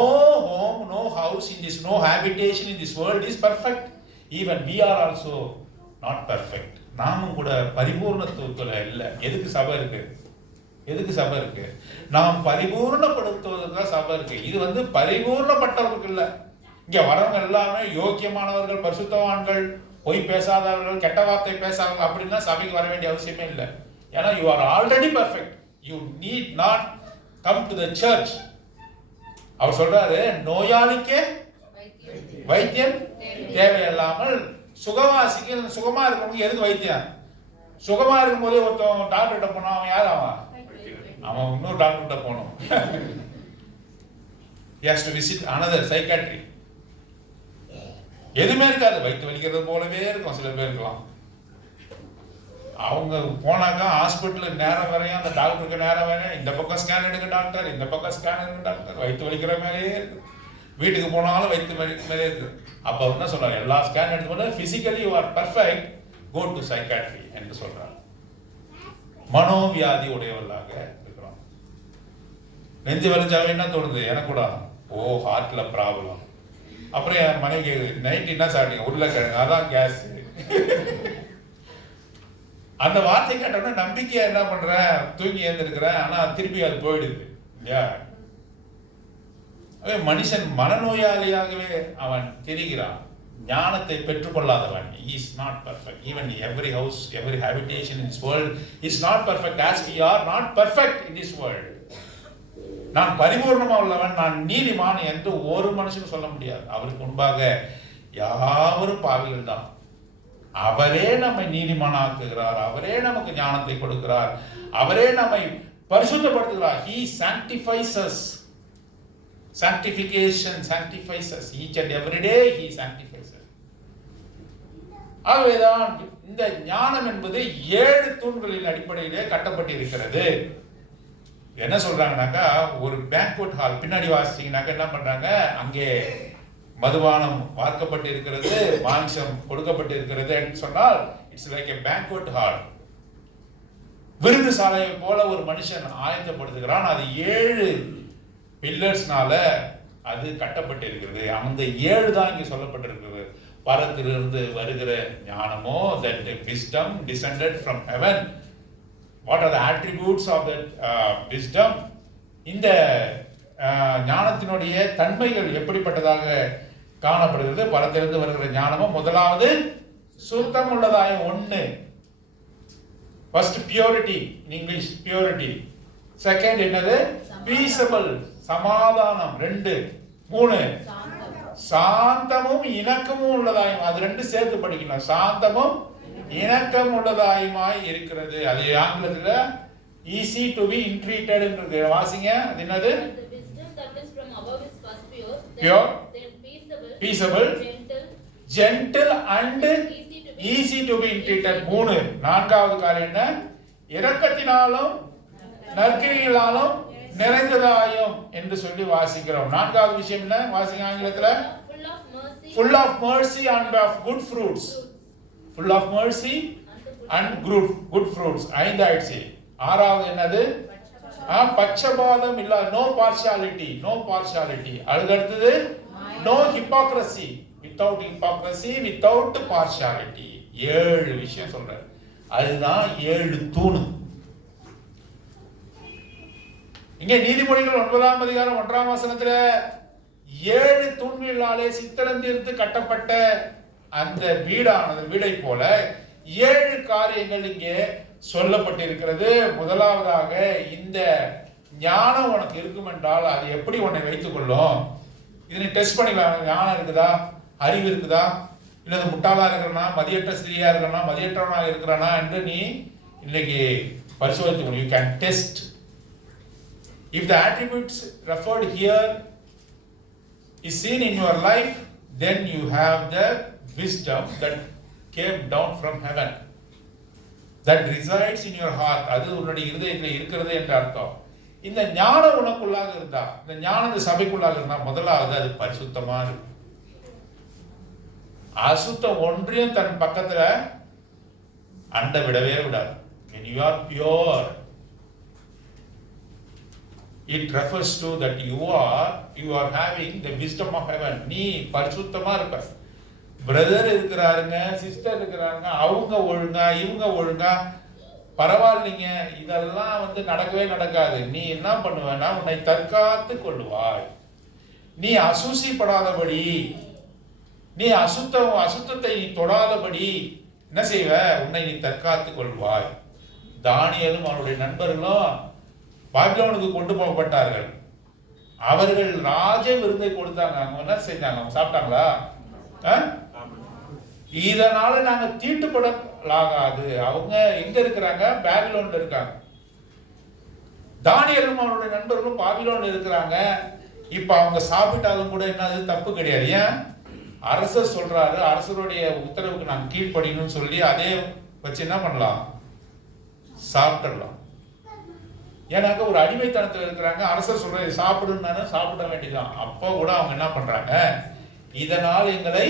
home, no house in this, no habitation in this world is perfect. Even we are also not perfect. நாமும் கூட பரிபூர்ணத்துவத்துல இல்லை. எதுக்கு சபை இருக்கு? நாம் பரிபூர்ணப்படுத்துவதற்கு சபை இருக்கு. இது பரிபூர்ணப்பட்டவர்களுக்கு இல்லை. இங்க வரவங்க எல்லாமே யோக்கியமானவர்கள், பரிசுத்தவான்கள், பொய் பேசாதவர்கள், கெட்ட வார்த்தை பேசாதவர்கள் அப்படின்னா சபைக்கு வர வேண்டிய அவசியமே இல்லை. ஏன்னா you are already perfect. You need not come to the church. அவர் சொல்றாரு, நோயாளிக்கே வைத்தியம் தேவையில்லாமல் சுகவாசிக்கு, சுகமா இருக்கவங்க எதுக்கு வைத்தியம்? சுகமா இருக்கும் போதே ஒருத்தவங்க டாக்டர்கிட்ட போனா அவன் யார்? அவன் இன்னொரு டாக்டர்கிட்ட போகணும். He has to visit another psychiatry. எதுவுமே இருக்காது, வயிற்று வலிக்கிறது போலவே இருக்கும். சில பேர் இருக்கலாம், அவங்க போனாக்கா ஹாஸ்பிட்டல் நேரம் வரையும் அந்த டாக்டருக்கு நேரம் வரையும் இந்த பக்கம் ஸ்கேன் எடுக்க டாக்டர், இந்த பக்கம் ஸ்கேன் எடுக்க டாக்டர், வயிற்று வலிக்கிற மாதிரியே இருக்கு. வீட்டுக்கு போனாலும் வயிற்று வலிக்கிற இருக்கு. அப்போ என்ன சொல்றாரு? எல்லா ஸ்கேன் எடுத்து போனா physically you are perfect, go to psychiatry என்று சொல்றாரு. மனோவியாதி உடையவர்களாக இருக்கிறோம். நெஞ்சு வலிச்சாவே என்ன தோணுது? எனக்கு கூட ஹார்ட்ல ப்ராப்ளம். அப்புறம் என் மனைவி நைட் என்ன சாப்பிட்டீங்க? உருளைக்கிழங்கு, அதான் கேஸ். அந்த வார்த்தை கேட்டோம்னா நம்பிக்கையா என்ன பண்றேன்? தூங்கி எழுந்திருக்கிறேன், ஆனா திருப்பி அது போயிடுது இல்லையா? மனுஷன் மனநோயாளியாகவே அவன் தெரிகிறான். ஞானத்தை பெற்றுக்கொள்ளாதவன். He is not perfect. Even every house, every habitation in this world is not perfect as we are not perfect in this world. நான் பரிபூர்ணமா உள்ளவன், நான் நீதிமான் என்று ஒரு மனுஷனும் சொல்ல முடியாது. அவருக்கு முன்பாக யாவரும் பாவிகள் தான். அவரே நம்மை நீதிமானாக்குகிறார். அவரே நமக்கு ஞானத்தை கொடுக்கிறார். அவரே நம்மை பரிசுத்தப்படுத்துகிறார். He sanctifies us. Sanctification sanctifies us. Each and every day he sanctifies us. ஆகவேதான் இந்த ஞானம் என்பது 7 தூண்களின் அடிப்படையிலே கட்டப்பட்டிருக்கிறது. என்ன சொல்றாங்கன்னாக்கா, ஒரு பேங்க்வெட் ஹால் பின்னாடி வாசிச்சீங்கன்னாக்கா என்ன பண்றாங்க? அங்கே மதுபானம் வார்க்கப்பட்டு இருக்கிறது, மாംസം கொடுக்கப்பட்டு இருக்கிறது என்று சொன்னால் it's like a banquet hall. விருந்து சாலையை போல ஒரு மனுஷன் ஆயத்தப்படுத்துகிறான். அது 7 பில்லர்ஸ்னால அது கட்டப்பட்டு இருக்கிறது. அந்த 7 தான் இங்கே சொல்லப்பட்டிருக்கிறது. பரத்திலிருந்து வருகிற ஞானமோ, that wisdom descended from heaven. What are the attributes of that wisdom? இந்த ஞானத்தினுடைய தன்மைகள் எப்படிப்பட்டதாக காணப்படுகிறது? பரத்திலிருந்து வருகிற ஞானமும் முதலாவது சுத்தம் உள்ளதாய ஒன்று. First purity, in English purity. Second என்னது? Peaceable, சமாதானம். 2, 3 சாந்தமும் இணக்கமும் உள்ளதாயும். அது 2 சேர்த்து படிக்கணும். சாந்தமும் இணக்கம் உள்ளதாயுமாய் இருக்கிறது. அது ஆங்கிலத்துல easy to be entreated என்றது. வாசிங்க, அது என்னது? Pure, peaceable, gentle and easy to be entreated. 3. நான்காவது காரியம் என்ன? இரக்கத்தினாலும் நற்கிரிகளாலும் நிறைந்ததாயும் என்று சொல்லி வாசிக்கிறோம். நான்காவது விஷயம் என்ன? வாசிங்க ஆங்கிலத்துல. full of mercy and of good fruits. Full of mercy and good fruits. ஐந்தாயிடுச்சு. ஆறாவது என்னது? பட்சபாதம் இல்ல, no partiality. அதுக்கடுத்தது no hypocrisy. Without hypocrisy, without partiality. 7 விஷயம் சொல்றாரு. அதுதான் 7 தூணு. இங்கே நீதிமொழிகள் 9ஆம் அதிகாரம் 1ஆம் வசனத்துல 7 தூண்களாலே சித்திரந்தீர்த்து கட்டப்பட்ட அந்த வீடை போல 7 காரியங்கள் இங்கே சொல்லப்பட்டிருக்கிறது. முதலாவதாக, இந்த ஞானம் உனக்கு இருக்கும் என்றால் அது எப்படி உன்னை வைத்துக் கொள்ளும்? இது நீ டெஸ்ட் பண்ணிக்கலாம். ஞானம் இருக்குதா, அறிவு இருக்குதா, இல்லது முட்டாளா இருக்கிறனா, மதியற்ற ஸ்திரியா இருக்கிறனா, மதியற்றவனாக இருக்கிறானா என்று நீ இன்னைக்கு பரிசோதித்து முடியும். You can test. If the attributes referred here is seen in your life, then you have the wisdom that came down from heaven, that resides in your heart. அது உன்னுடைய இருதயத்தில் இருக்கிறது என்று அர்த்தம். இந்த ஞானம் உனக்குள்ளாக இருந்தா, இந்த ஞானம் இந்த சபைக்குள்ளாக இருந்தா, முதலாவது அது பரிசுத்தமா இருக்கு. அசுத்தம் ஒன்றையும் தன் பக்கத்துல அண்ட விடவே விடாது. When you are pure, it refers to that you are having the wisdom of heaven. நீ பரிசுத்தமா இருப்ப. பிரதர் இருக்கிறாருங்க, சிஸ்டர் இருக்கிறாங்க, அவங்க ஒழுங்கா, இவங்க ஒழுங்கா, பரவாயில்லைங்க, இதெல்லாம் நடக்கவே நடக்காது. நீ என்ன பண்ணுவேன்னா உன்னை தற்காத்து கொள்ளுவாய். நீ அசூசிப்படாதபடி, நீ அசுத்தத்தை நீ தொடாதபடி என்ன செய்வ? உன்னை நீ தற்காத்து கொள்வாய். தானியேலும் அவருடைய நண்பர்களும் பாபிலோனுக்கு கொண்டு போகப்பட்டார்கள். அவர்கள் ராஜ விருந்தை கொடுத்தாங்க. அவங்க என்ன செஞ்சாங்க? அவங்க சாப்பிட்டாங்களா? இதனால நாங்க தீட்டுப்படலாகாது. அவங்க எங்க இருக்கிறாங்க? பாபிலோன்ல இருக்காங்க. தானியேலும் அவருடைய நண்பர்களும் பாபிலோன்ல இருக்கிறாங்க. இப்ப அவங்க சாப்பிட்டாலும் கூட என்னது தப்பு கிடையாது. ஏன்? அரசர் சொல்றாரு, அரசருடைய உத்தரவுக்கு நான் கீழ்ப்படியணும்னு சொல்லி அதே வச்சு என்ன பண்ணலாம்? சாப்பிடலாம். ஏன்னாக்க ஒரு அடிமைத்தனத்தில் இருக்கிறாங்க. அரசர் சொல்ற சாப்பிடுன்னு சாப்பிட வேண்டியதான். அப்போ கூட அவங்க என்ன பண்றாங்க? இதனால் எங்களை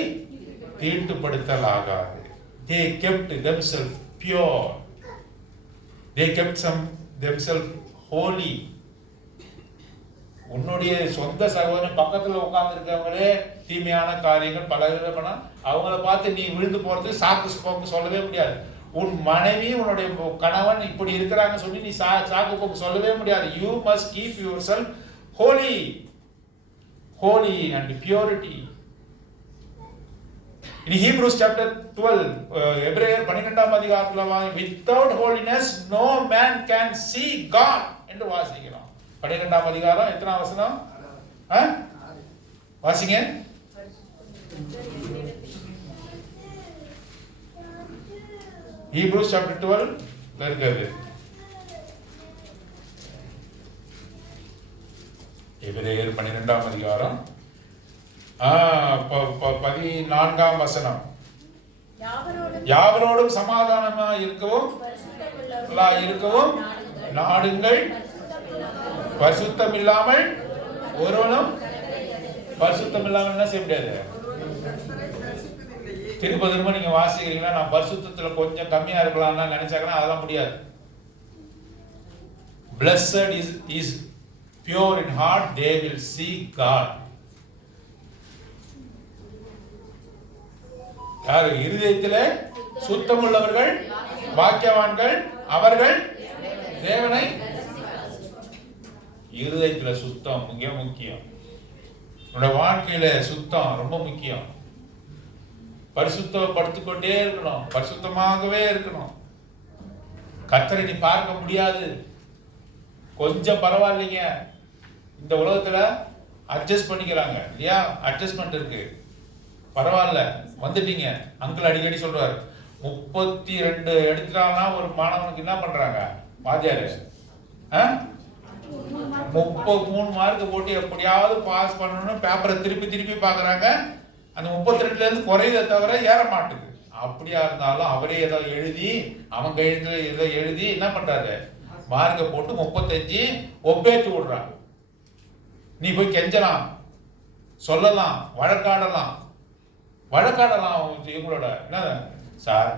தீட்டுப்படுத்தலாகாது. They kept themselves pure. They kept themselves holy. உன்னுடைய சொந்த சகோதரன் பக்கத்துல உட்கார்ந்து இருக்கவங்களே தீமையான காரியங்கள் பல விதமான அவங்கள பார்த்து நீ விழுந்து போறது சாக்கு சொல்லவே முடியாது. உன் மனைவி, உன்னுடைய கணவன் இப்படி இருக்கிறாங்க சொல்லி நீ சாக்கு போக்கு சொல்லவே முடியாது. You must keep yourself holy and purity. In Hebrews chapter 12, எபிரேயர் 12ஆம் அதிகாரத்துல without holiness no man can see God என்று வாசிக்கிறோம். 12ஆம் அதிகாரம் எத்தனாம் வசனம்? வாசிங்க. Hebrews chapter 12 இருக்குது. எபிரேயர் 12ஆம் அதிகாரம் 14ஆம் வசனம். யாவரோடும் சமாதானமா இருக்கவும் நாடுங்கள், பரிசுத்தம் இல்லாமல் ஒருவனும் பரிசுத்தம் இல்லாமல் என்ன செய்ய முடியாது. திரும்ப நீங்க வாசிக்கிறீங்கன்னா நான் பரிசுத்தத்துல கொஞ்சம் கம்மியா இருக்கலாம்னா நினைச்சாங்கன்னா அதெல்லாம் முடியாது. Blessed is pure in heart, they will see God. யாரு? இருதயத்திலே சுத்தமுள்ளவர்கள் பாக்கியவான்கள், அவர்கள் தேவனை. இருதயத்துல சுத்தம் மிக முக்கியம். உன்னோட வாழ்க்கையில சுத்தம் ரொம்ப முக்கியம். பரிசுத்தப்படுத்திக்கொண்டே இருக்கணும், பரிசுத்தமாகவே இருக்கணும். கர்த்தரை நீ பார்க்க முடியாது. கொஞ்சம் பரவாயில்லைங்க, இந்த உலகத்துல அட்ஜஸ்ட் பண்ணிக்கிறாங்க இல்லையா? அட்ஜஸ்ட்மெண்ட் இருக்கு, பரவாயில்ல வந்துட்டீங்க. அங்கிள் அடிக்கடி சொல்றாரு 32 எடுத்துட்டாங்கன்னா ஒரு மாணவனுக்கு என்ன பண்றாங்க வாத்தியாரு? 33 மார்க் போட்டு எப்படியாவது பாஸ் பண்ணணும்னு பேப்பரை திருப்பி பாக்குறாங்க. அந்த 32ல இருந்து குறையதை தவிர ஏற மாட்டுது. அப்படியா இருந்தாலும் அவரே ஏதோ எழுதி அவன் கையெழுத்துல ஏதோ எழுதி என்ன பண்றாரு? மார்க்கை போட்டு 35 ஒப்பேத்து விடுறான். நீ போய் கெஞ்சலாம், சொல்லலாம், வழக்காடலாம். வழக்காடலாம் இவங்களோட. என்ன சார்,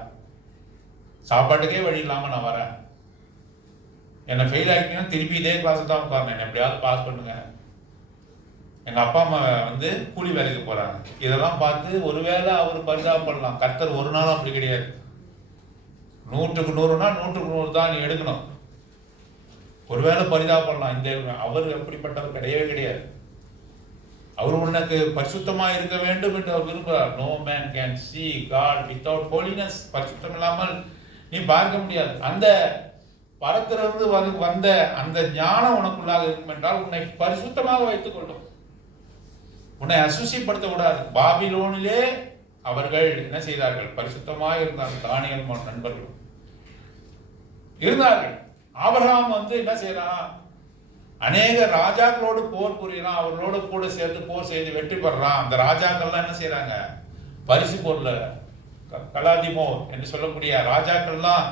சாப்பாட்டுக்கே வழி இல்லாமல் நான் வரேன், என்னை ஃபெயில் ஆகிட்டீங்கன்னா திருப்பி இதே கிளாஸ் தான் உட்காரணும், என்னை எப்படியாவது பாஸ் பண்ணுங்க. எங்கள் அப்பா அம்மா வந்து கூலி வேலைக்கு போகிறாங்க. இதெல்லாம் பார்த்து ஒருவேளை அவர் பரிதாபப்படலாம். கர்த்தர் ஒரு நாளும் அப்படி கிடையாது. 100க்கு 100னா 100க்கு 100 தான் நீ எடுக்கணும். ஒருவேளை பரிதாபப்படலாம். இந்த அவர் எப்படிப்பட்டவர் கிடையவே கிடையாது. அவர் உனக்கு பரிசுத்தமா இருக்க வேண்டும் என்று அவர் விரும்புகிறார். No man can see God without holiness. பரிசுத்தம் இல்லாமல் நீ பார்க்க முடியாது. அந்த பரத்திலிருந்து வந்த அந்த ஞானம் உனக்குள்ளாக இருக்கும் என்றால் உன்னை பரிசுத்தமாக வைத்துக் கொள்ளும். உன்னை அசுசிப்படுத்த கூடாது. பாபிலோனிலே அவர்கள் என்ன செய்தார்கள்? பரிசுத்தமாக இருந்தார்கள். தானியேல் நண்பர்கள் இருந்தார்கள். ஆபிரகாம் வந்து என்ன செய்யறான்? அநேக ராஜாக்களோடு போர் புரியறான். அவர்களோடு கூட சேர்ந்து போர் செய்து வெற்றி பெறான். அந்த ராஜாக்கள்லாம் என்ன செய்யறாங்க? பரிசு பொருள் கலாதிமோ என்று சொல்லக்கூடிய ராஜாக்கள்லாம்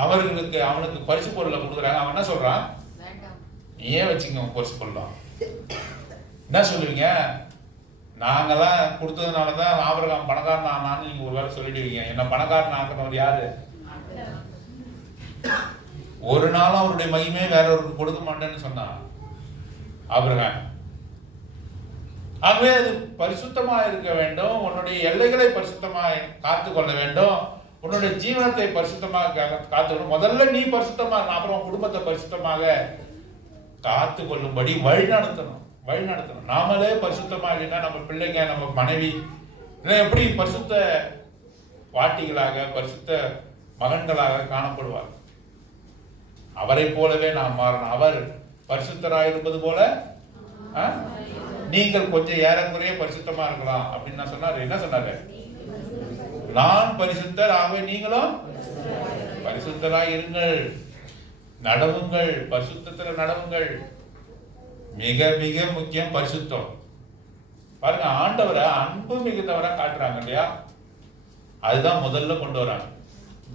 அவனுக்கு பரிசு பொருளை கொடுக்குறாங்க. அவன் என்ன சொல்றான்? நீயே வச்சுங்க பரிசு பொருளாம். என்ன சொல்லுவீங்க? நாங்கெல்லாம் கொடுத்ததுனாலதான் ஆபிரகாம் பணக்காரன் ஆனான்னு நீங்க ஒரு வேலை சொல்லிடுவீங்க. என்ன பணக்காரன் ஆக்கணும் யாரு? ஒரு நாளும் அவருடைய மகிமே வேறொருக்கு கொடுக்க மாட்டேன்னு சொன்னான் ஆபிரகாம். ஆகவே அது பரிசுத்தமா இருக்க வேண்டும். உன்னுடைய எல்லைகளை பரிசுத்தமாக காத்து கொள்ள வேண்டும். உன்னுடைய ஜீவனத்தை பரிசுத்தமாக காத்துக்கணும். முதல்ல நீ பரிசுத்தமாக, அப்புறம் குடும்பத்தை பரிசுத்தமாக காத்து கொள்ளும்படி வழி நடத்தணும். நாமளே பரிசுத்தமா இல்லைன்னா நம்ம பிள்ளைங்க, நம்ம மனைவி எப்படி பரிசுத்த வாட்டிகளாக, பரிசுத்த மகன்களாக காணப்படுவார்? அவரை போலவே நாம் மாறணும். அவர் பரிசுத்தராக இருப்பது போல நீங்கள் கொஞ்சம் ஏறக்குறைய பரிசுத்தமா இருக்கலாம் அப்படின்னு நான் சொன்னாரு. என்ன சொன்னாரு? நான் பரிசுத்தர், ஆகவே நீங்களும் பரிசுத்தராய் இருங்கள், நடவுங்கள், பரிசுத்தத்துல நடவுங்கள். மிக மிக முக்கியம் பரிசுத்தம். பாருங்க, ஆண்டவரை அன்பு மிகுந்தவரை காட்டுறாங்க இல்லையா? அதுதான் முதல்ல கொண்டு வராங்க.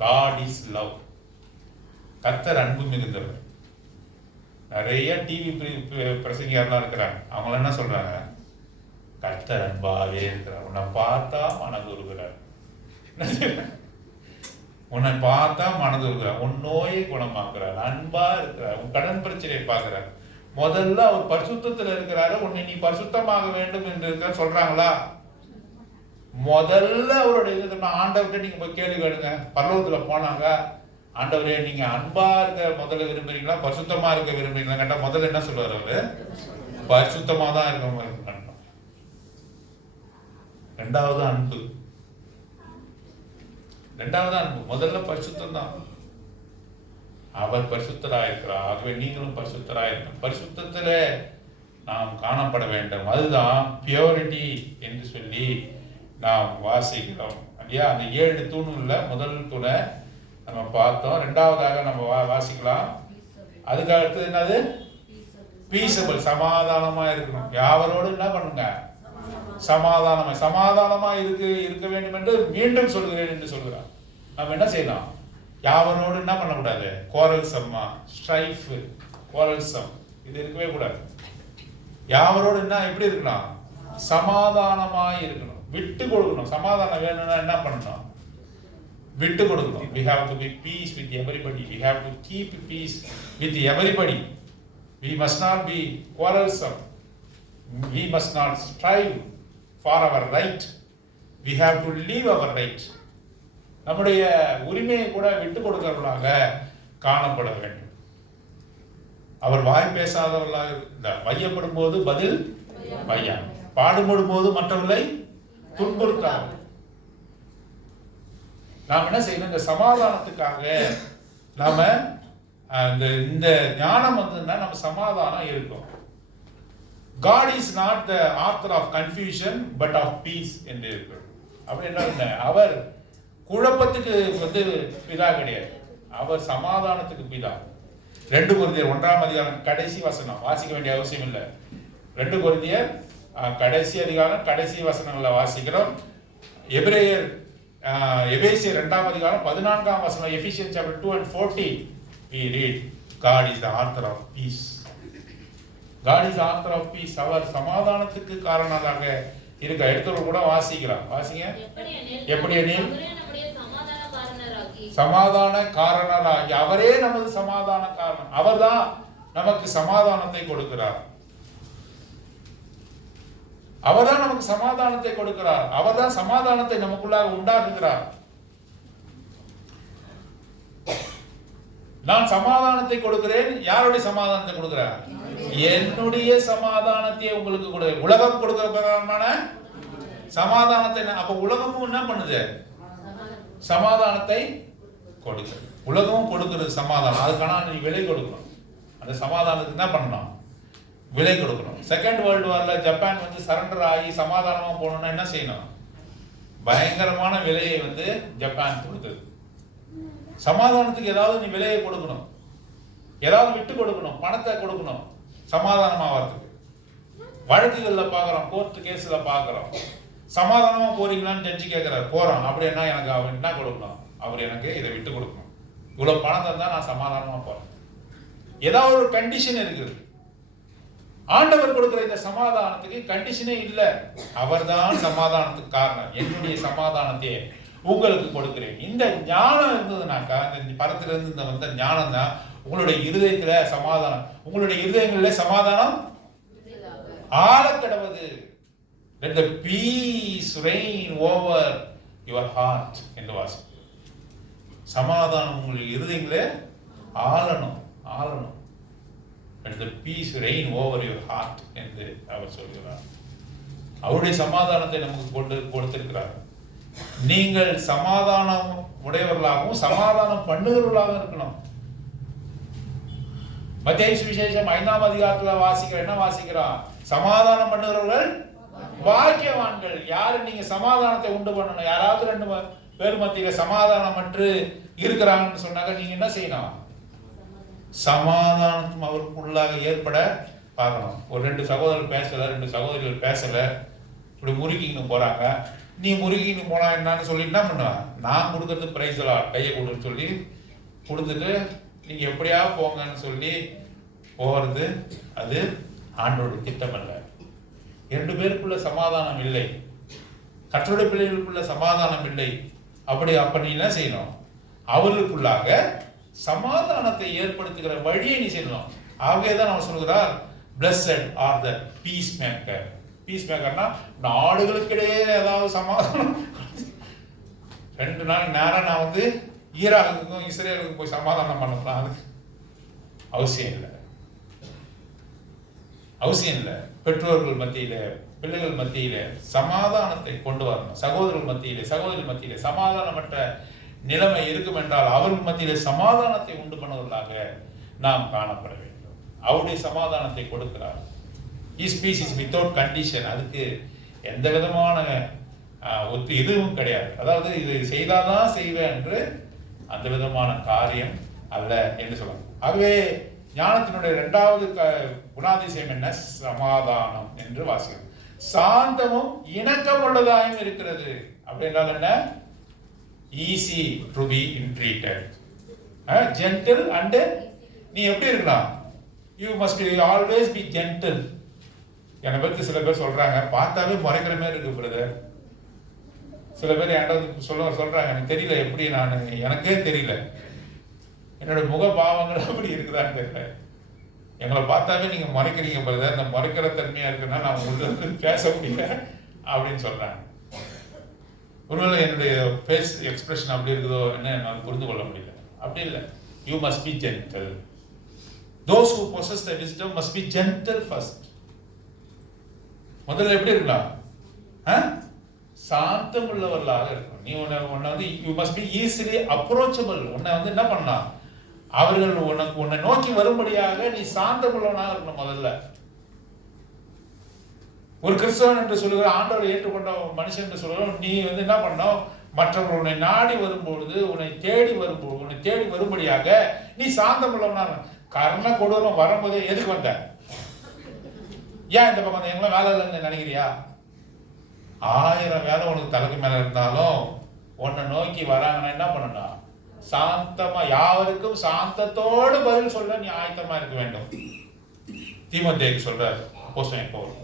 God is love. கர்த்தர் அன்பு மிகுந்தவர். நிறைய டிவி பிரசங்கியாரெல்லாம் இருக்கிறாங்க. அவங்க என்ன சொல்றாங்க? கர்த்தர் அன்பாவே இருக்கிறார். உன்னை பார்த்தா மனது உருகிறார். உன்னை பார்த்தா மனது உருகிறார். உன் நோயை குணமாக்குறார். அன்பா இருக்கிறார். உன் கடன் பிரச்சனையை பார்க்கிறார். முதல்ல அவர் பரிசுத்தத்தில் இருக்கிறாரு. உன்னை நீ பரிசுத்தமாக வேண்டும் என்று இருக்க சொல்றாங்களா? முதல்ல அவருடைய இது ஆண்டவர்கிட்ட நீங்க போய் கேள்வி கேளுங்க. பரலோகத்துல போனாங்க, ஆண்டவரே நீங்க அன்பா இருக்க முதல்ல விரும்புறீங்களா, பரிசுத்தமா இருக்க விரும்புறீங்களா கேட்டா முதல்ல என்ன சொல்லுவார்? அவரு பரிசுத்தமா தான் இருக்க. ரெண்டாவது அன்பு. முதல்ல பரிசுத்தம் தான். அவர் பரிசுத்தராயிருக்கிறார். ஆகவே நீங்களும் பரிசுத்தராயிருக்கணும். பரிசுத்தத்துல நாம் காணப்பட வேண்டும். அதுதான் பியூரிட்டி என்று சொல்லி நாம் வாசிக்கிறோம் இல்லையா? அந்த 7 தூணுல முதல் தூணை நம்ம பார்த்தோம். ரெண்டாவதாக நம்ம வாசிக்கலாம். அதுக்கு அடுத்தது என்னது? பீசபிள், சமாதானமா இருக்கணும். யாவரோடு என்ன பண்ணுங்க? சமாதானமா இருக்க வேண்டும் என்று மீண்டும் சொல்கிறேன் என்று சொல்கிறார். நம்ம என்ன செய்யலாம்? யாவரோடு என்ன பண்ணக்கூடாது? கோரல்சம்மா, ஸ்ட்ரைஃப், கோரல்சம் இது இருக்கவே கூடாது. யாவரோடு என்ன எப்படி இருக்கலாம்? சமாதானமாய் இருக்கணும். விட்டு கொடுக்கணும். சமாதானம் வேணும்னா என்ன பண்ணணும்? விட்டு கொடுக்கணும். We have to be peace with everybody. We have to keep peace with everybody. We must not be quarrelsome. We must not strive for our right. We have to leave our right. நம்முடைய உரிமையை கூட விட்டு கொடுக்கிறவர்களாக காணப்பட வேண்டும். அவர் வாய் பேசாதவர்களாக, வையப்படும் போது பதில் வையா, பாடுபடும் போது மற்றவர்களை துன்புறுத்தாமல். நாம் என்ன செய்யணும்? இந்த சமாதானத்துக்காக நாம இந்த ஞானம் வந்ததுன்னா நம்ம சமாதானம் இருக்கும். God is not the author of confusion but of peace என்று இருக்கு. அப்படி என்ன? அவர் குழப்பத்துக்கு பிதா கிடையாது. அவர் சமாதானத்துக்கு பிதா. 2 கொரிந்தியர் 1ஆம் அதிகாரம் கடைசி வசனம் வாசிக்க வேண்டிய அவசியம் இல்லை. 2 கொரிந்தியர் கடைசி அதிகாரம் கடைசி வசனங்களை வாசிக்கிறோம். எபேசியர் 2ஆம் அதிகாரம் 14ஆம் வசனம், Ephesians chapter 2 and 14 we read God is the author of peace. God is the author of peace. அவர் சமாதானத்துக்கு காரணமாக இருக்க எடுத்து கூட வாசிக்கலாம். வாசிங்க. எப்படி எனில் சமாதான காரணராகி அவரே நமது சமாதான காரணம். அவர்தான் நமக்கு சமாதானத்தை கொடுக்கிறார். அவர்தான் நமக்கு சமாதானத்தை கொடுக்கிறார். அவர்தான் சமாதானத்தை நமக்குள்ளாக உண்டாக்குகிறார். நான் சமாதானத்தை கொடுக்கிறேன். யாருடைய சமாதானத்தை கொடுக்கிறார்? என்னுடைய சமாதானத்தை உங்களுக்கு கொடுக்கிறேன். உலகம் கொடுக்கிற பிரகாரமான சமாதானத்தை. அப்ப உலகமும் என்ன பண்ணுது? சமாதானத்தை கொடுக்கிறது. உலகமும் கொடுக்கிறது சமாதானம். அதுக்கான நீ விலை கொடுக்கணும். அந்த சமாதானத்துக்கு என்ன பண்ணணும்? விலை கொடுக்கணும். செகண்ட் வேர்ல்டு வார்ல ஜப்பான் வந்து சரண்டர் ஆகி சமாதானமா போகணும்னா என்ன செய்யணும்? பயங்கரமான விலையை வந்து ஜப்பான் கொடுத்தது. சமாதானத்துக்கு ஏதாவது நீ விலையை கொடுக்கணும், ஏதாவது விட்டு கொடுக்கணும், பணத்தை கொடுக்கணும் சமாதானமாகிறதுக்கு. வழக்குகள்ல பாக்குறோம், கோர்ட் கேஸ்ல பாக்குறோம். சமாதானமா போறீங்களான்னு ஜட்ஜி கேட்கிறார். போறோம். அப்படின்னா எனக்கு அவர் என்ன கொடுக்கணும்? அவர் எனக்கு இதை விட்டு கொடுக்கணும். இவ்வளவு பணம் தந்தா நான் சமாதானமா போறேன். ஏதாவது ஒரு கண்டிஷன் இருக்குது. ஆண்டவர் கொடுக்கிற இந்த சமாதானத்துக்கு கண்டிஷனே இல்லை. அவர்தான் சமாதானத்துக்கு காரணம். என்னுடைய சமாதானத்தை உங்களுக்கு கொடுக்கிறேன். இந்த ஞானம் இருந்ததுனாக்கா, இந்த பரத்துல இருந்து இந்த வந்த ஞானம் தான் உங்களுடைய இருதயத்துல சமாதானம், உங்களுடைய இருதயங்கள்ல சமாதானம் ஆழக்கடவது. Let the peace reign over your heart என்று வாசி. சமாதானம் உங்களுடைய இருதயங்களே ஆளணும். Let the peace reign over your heart என்று அவர் சொல்கிறார். அவருடைய சமாதானத்தை நமக்கு கொடுத்திருக்கிறார். நீங்கள் சமாதானம் உடையவர்களாகவும் சமாதானம் பண்ணுகிறவர்களாகவும் இருக்கணும். மத்தேயு சுவிசேஷம் 5ஆம் அதிகாரத்துல வாசிக்கிற என்ன வாசிக்கிறான்? சமாதானம் பண்ணுகிறவர்கள் பாக்கியவான்கள். யாரு? நீங்க சமாதானத்தை உண்டு பண்ணணும். யாராவது 2 பேர் மத்தியில சமாதானம் மற்று இருக்கிறாங்கன்னு சொன்னாங்க, நீங்க என்ன செய்யணும்? சமாதானம் அவருக்குள்ளாக ஏற்பட பார்க்கணும். ஒரு 2 சகோதரர்கள் பேசல, 2 சகோதரிகள் பேசல, இப்படி முறுக்கின்னு போறாங்க. நீ முறுக்கின்னு போனா என்னன்னு சொல்லி என்ன பண்ணுவ? நான் கொடுக்கறது பிரைஸ் எல்லாம் கையை கொடுன்னு சொல்லி கொடுத்துட்டு நீங்க எப்படியா போங்கன்னு சொல்லி போறது, அது ஆண்டோட திட்டம் அல்ல. 2 பேருக்குள்ள சமாதானம் இல்லை, கற்றோட பிள்ளைகளுக்குள்ள சமாதானம் இல்லை. அப்ப நீ என்ன செய்யணும்? அவர்களுக்குள்ளாக சமாதானத்தை ஏற்படுத்துகிற வழியை நீ செய்யணும். ஆகவேதான் அவர் சொல்கிறார், blessed are the peacemaker. பீஸ்மேக்கர்னா நாடுகளுக்கிடையே ஏதாவது சமாதானம். 2 நாள் நேரம் நான் வந்து ஈராக்குக்கும் இஸ்ரேலுக்கும் போய் சமாதானம் பண்ணலாம், அதுக்கு அவசியம் இல்லை. பெற்றோர்கள் மத்தியில, பிள்ளைகள் மத்தியில சமாதானத்தை கொண்டு வரணும். சகோதரர்கள் மத்தியில சமாதானமற்ற நிலைமை இருக்கும் என்றால் அவர்கள் மத்தியில சமாதானத்தை உண்டு பண்ணுவதாக நாம் காணப்பட வேண்டும். அவருடைய சமாதானத்தை கொடுக்கிறார். His peace is without condition. அதுக்கு எந்த விதமான இதுவும் கிடையாது. அதாவது இது செய்தாதான் செய்வேன் என்று அந்த விதமான காரியம் அல்ல என்று சொல்லலாம். ஆகவே ஞானத்தினுடைய 2வது குணாதிசயம் என்ன? சமாதானம் என்று வாசிக்கிறோம். சாந்தமும் இணக்கமுள்ளதாயும் இருக்கிறது. அப்படின்றால் என்ன? Easy to be entreated, gentle and நீ எப்படி இருக்கலாம்? You must always be gentle. என்னை பற்றி சில பேர் சொல்றாங்க, பார்த்தாவே முறைக்கிற மாதிரி இருக்கு பிரதர். சில பேர் என்கிட்ட சொல்றாங்க, எனக்கு தெரியல எப்படி, எனக்கே தெரியல என்னோட முக பாவங்கள் அப்படி இருக்குதான்னு தெரியல. எங்களை பார்த்தாவே நீங்க முறைக்கிறீங்க பிரதர், இந்த முறைக்கிற தன்மையா இருக்குன்னா நான் உங்களுக்கு பேச முடியல அப்படின்னு சொல்றாங்க. ஒருவேளை என்னுடைய ஃபேஸ் எக்ஸ்பிரஷன் அப்படி இருக்குதோ என்ன என்னால் புரிந்து கொள்ள முடியல. அப்படி இல்லை. You must B gentle. Those who possess the wisdom must be gentle first. முதல்ல எப்படி இருக்கலாம்? சாந்தம் உள்ளவர்களாக இருக்கணும். நீ உன்னை வந்து you must be easily approachable. உன்னை வந்து என்ன பண்ணலாம்? அவர்கள் உன்னை நோக்கி வரும்படியாக நீ சாந்தம் உள்ளவனாக இருக்கணும். முதல்ல ஒரு கிறிஸ்தவன் என்று சொல்லுகிற, ஆண்டவரை ஏற்றுக்கொண்ட மனுஷன் என்று சொல்லுகிற நீ வந்து என்ன பண்ணணும்? மற்றவர்கள் உன்னை நாடி வரும்பொழுது, உன்னை தேடி வரும்படியாக நீ சாந்தம் உள்ளவனாக. கர்ண கொடூரம் வரும்போதே எதுக்கு வந்த? ஏன் இந்த பக்கம் எங்களாம் வேலை இல்லைன்னு நினைக்கிறியா? 1000 வேலை உனக்கு தலைக்கு மேல இருந்தாலும் உன்னை நோக்கி வராங்கன்னா என்ன பண்ணணும்? சாந்தமா, யாவருக்கும் சாந்தத்தோடு பதில் சொல்ல நீ ஆயத்தமா இருக்க வேண்டும். தீமோத்தேயுக்கு சொல்றார் அப்போஸ்தலன் பவுல்.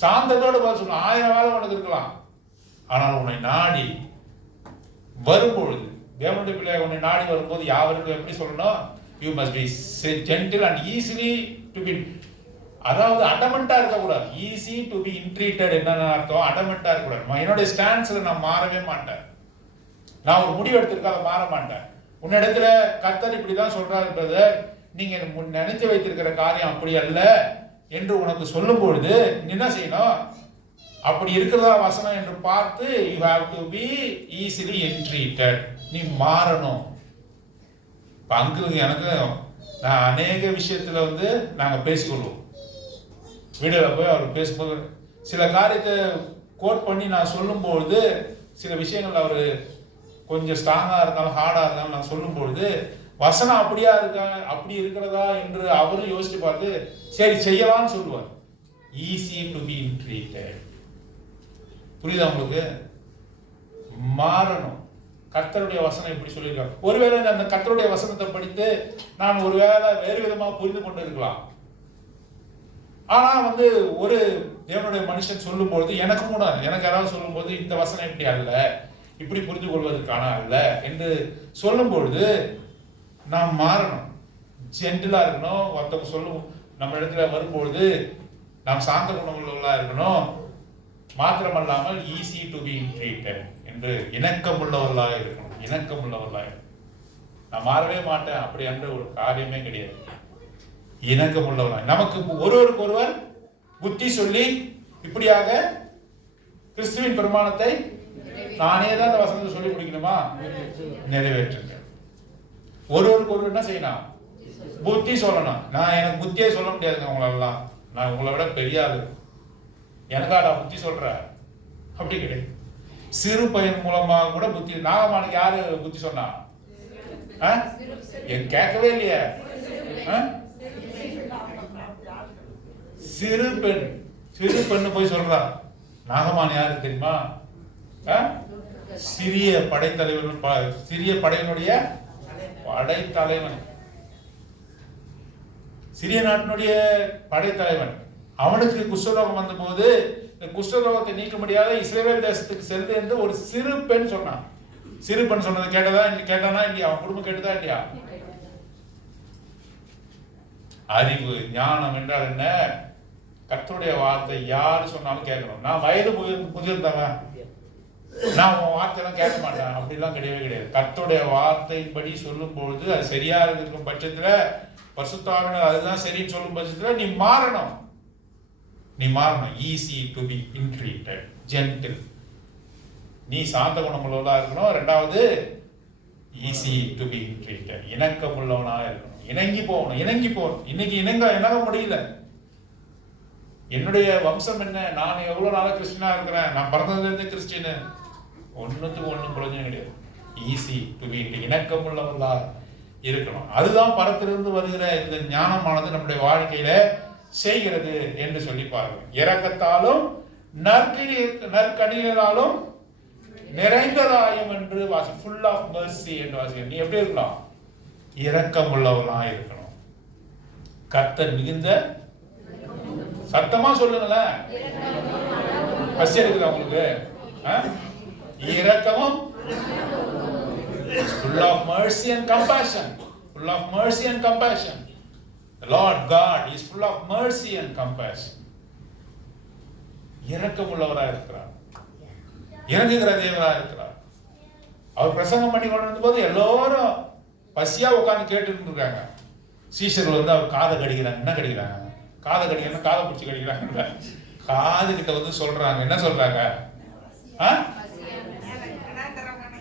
சாந்தத்தோடு பதில் சொல்லணும். 1000 வேலை உனக்கு இருக்கலாம், ஆனால் உன்னை நாடி வரும்பொழுது, தேவனுடைய பிள்ளையாக உன்னை நாடி வரும்போது யாவருக்கும் எப்படி சொல்லணும்? You must be gentle and easily to be, அதாவது அடமெண்டா இருக்கக்கூடாது. ஈஸி டு பி இன்ட்ரீட்டட் என்னன்னு அர்த்தம்? அடமெண்டா இருக்கக்கூடாது. என்னுடைய ஸ்டாண்ட்ஸ்ல நான் மாறவே மாட்டேன். நான் ஒரு முடிவு எடுத்திருக்க, அதை மாற மாட்டேன். உன்னிடத்துல கர்த்தர் இப்படிதான் சொல்றாரு பிரதர், நீங்க நினைச்சு வைத்திருக்கிற காரியம் அப்படி அல்ல என்று உனக்கு சொல்லும் பொழுது நீ என்ன செய்யணும்? அப்படி இருக்கிறதா வசனம் என்று பார்த்து you have to be easily entreated. நீ மாறணும். அங்கிள் எனக்கு நான் அநேக விஷயத்துல நாங்க பேசிக்கொள்வோம். வீடியோல போய் அவர் பேசும்போது சில காரியத்தை கோட் பண்ணி நான் சொல்லும்பொழுது, சில விஷயங்கள் அவர் கொஞ்சம் ஸ்ட்ராங்கா இருந்தாலும் ஹார்டா இருந்தாலும் நான் சொல்லும்பொழுது, வசனம் அப்படியா இருக்கா, அப்படி இருக்கிறதா என்று அவரும் யோசிச்சு பார்த்து சரி செய்யலாம்னு சொல்லுவார். Easy to be entreated. புரியுதா உங்களுக்கு? மாறணும். கர்த்தருடைய வசனம் எப்படி சொல்லியிருக்காங்க. ஒருவேளை அந்த கர்த்தருடைய வசனத்தை படித்து நான் ஒருவேளை வேறு விதமா புரிந்து கொண்டு இருக்கலாம். ஆனா ஒரு தேவனுடைய மனுஷன் சொல்லும் பொழுது எனக்கு யாராவது சொல்லும் போது இந்த வசனம் இப்படி அல்ல, இப்படி புரிந்து கொள்வதற்கான அல்ல என்று சொல்லும் பொழுது நாம் மாறணும். ஜென்டிலா இருக்கணும். ஒருத்தவங்க சொல்லும் நம்ம இடத்துல வரும்பொழுது நாம் சாந்த குணமுள்ளவர்களா இருக்கணும். மாத்திரமல்லாமல் ஈஸி டு பி ட்ரீட்டட் என்று இணக்கமுள்ளவர்களாக இருக்கணும். இணக்கமுள்ளவர்களாக நான் மாறவே மாட்டேன் அப்படி என்ற ஒரு காரியமே கிடையாது. இணக்கமுள்ளவர்களாக நமக்கு ஒருவருக்கு ஒருவர் புத்தி சொல்லி இப்படியாக கிறிஸ்துவின் பிரமாணத்தை நானே தான் அந்த வசனத்தை சொல்லி முடிக்கணுமா? நிறைவேற்றுங்க. ஒருவருக்கு ஒருவர் என்ன செய்யணும்? புத்தி சொல்லணும். நான் எனக்கு புத்தியே சொல்ல முடியாதுங்க உங்களெல்லாம். நான் உங்களை விட பெரிய ஆளு, எனக்காடா புத்தி சொல்ற? அப்படி கிடையாது. சிறு பையன் மூலமாக கூட புத்தி. நாகமானுக்கு யாரு புத்தி சொன்னா? கேட்கவே இல்லையே. சிறு பெண்ணு போய் சொல்றா. நாகமான் யாரு தெரியுமா? சிறிய படைத்தலைவன், சிறிய படையினுடைய படைத்தலைவன், சிறிய நாட்டினுடைய படைத்தலைவன். அவனுக்கு குஷ்டரோகம் வந்த போது இந்த குஷ்டரோகத்தை நீக்க முடியாத இஸ்ரவேல் தேசத்துக்கு சென்று என்று ஒரு சிறு பெண் சொன்னான். சிறு பெண் சொன்னதை கேட்டானா இல்லையா? அவன் குடும்பம் கேட்டதா இல்லையா? அறிவு ஞானம் என்றால் என்ன? கர்த்தருடைய வார்த்தை யாரு சொன்னாலும் கேட்கணும். நான் வயது முதிர்ந்தவன், நான் உன் வார்த்தையெல்லாம் கேட்க மாட்டேன் அப்படிலாம் கிடையவே கிடையாது. கர்த்தருடைய வார்த்தையின்படி சொல்லும் பொழுது அது சரியா இருக்கும் பட்சத்துல, பரிசுத்தாவினர் அதுதான் சரின்னு சொல்லும் பட்சத்துல நீ மாறணும். Easy to be entreated, gentle. நீ சாந்த குணமுள்ளவனா இருக்கணும். ரெண்டாவது ஈஸி டு பி இன்ட்ரீட்டட், இணக்கமுள்ளவனா இருக்கணும். இணங்கி போகணும். இன்னைக்கு என்னால முடியல. என்னுடைய வம்சம் என்ன? நான் எவ்வளவு நாளா கிறிஸ்டியனா இருக்கிறேன். நான் பிறந்ததுல இருந்து கிறிஸ்டியனு. ஒண்ணும் பிரயோஜனம் கிடையாது. ஈஸி டு பி, இணக்கமுள்ளவர்களா இருக்கணும். அதுதான் பரத்திலிருந்து வருகிற இந்த ஞானமானது நம்முடைய வாழ்க்கையில செய்கிறது என்று சொல்லி பாருங்க. இரக்கத்தாலும் நற்கனிகளாலும் நிறைந்ததாயும் என்று வாசி, ஃபுல் ஆஃப் மெர்சி என்று வாசி. நீ எப்படி இருக்கணும்? இரக்கம் உள்ளவனா இருக்கணும். கர்த்தர் மிகுந்த, சத்தமா சொல்லுங்களேன். பசி எடுக்குதா உங்களுக்கு? இரக்கமும், full of mercy and compassion. Full of mercy and compassion. The Lord God is full of mercy and compassion. இரக்கமுள்ளவராக இருக்கிறார், இறங்குகிற தேவராக இருக்கிறார். அவர் பிரசங்கம் பண்ணி கொண்டு வந்த போது எல்லாரும் பசியா உட்கார்ந்து கேட்டு இருக்காங்க. சீஷர்கள் அவர் காதை கடிக்கிறாங்க. என்ன கடிக்கிறாங்க? காதை கடிக்கணும், காதை பிடிச்சி கடிக்கிறாங்க. காது கிட்ட சொல்றாங்க. என்ன சொல்றாங்க?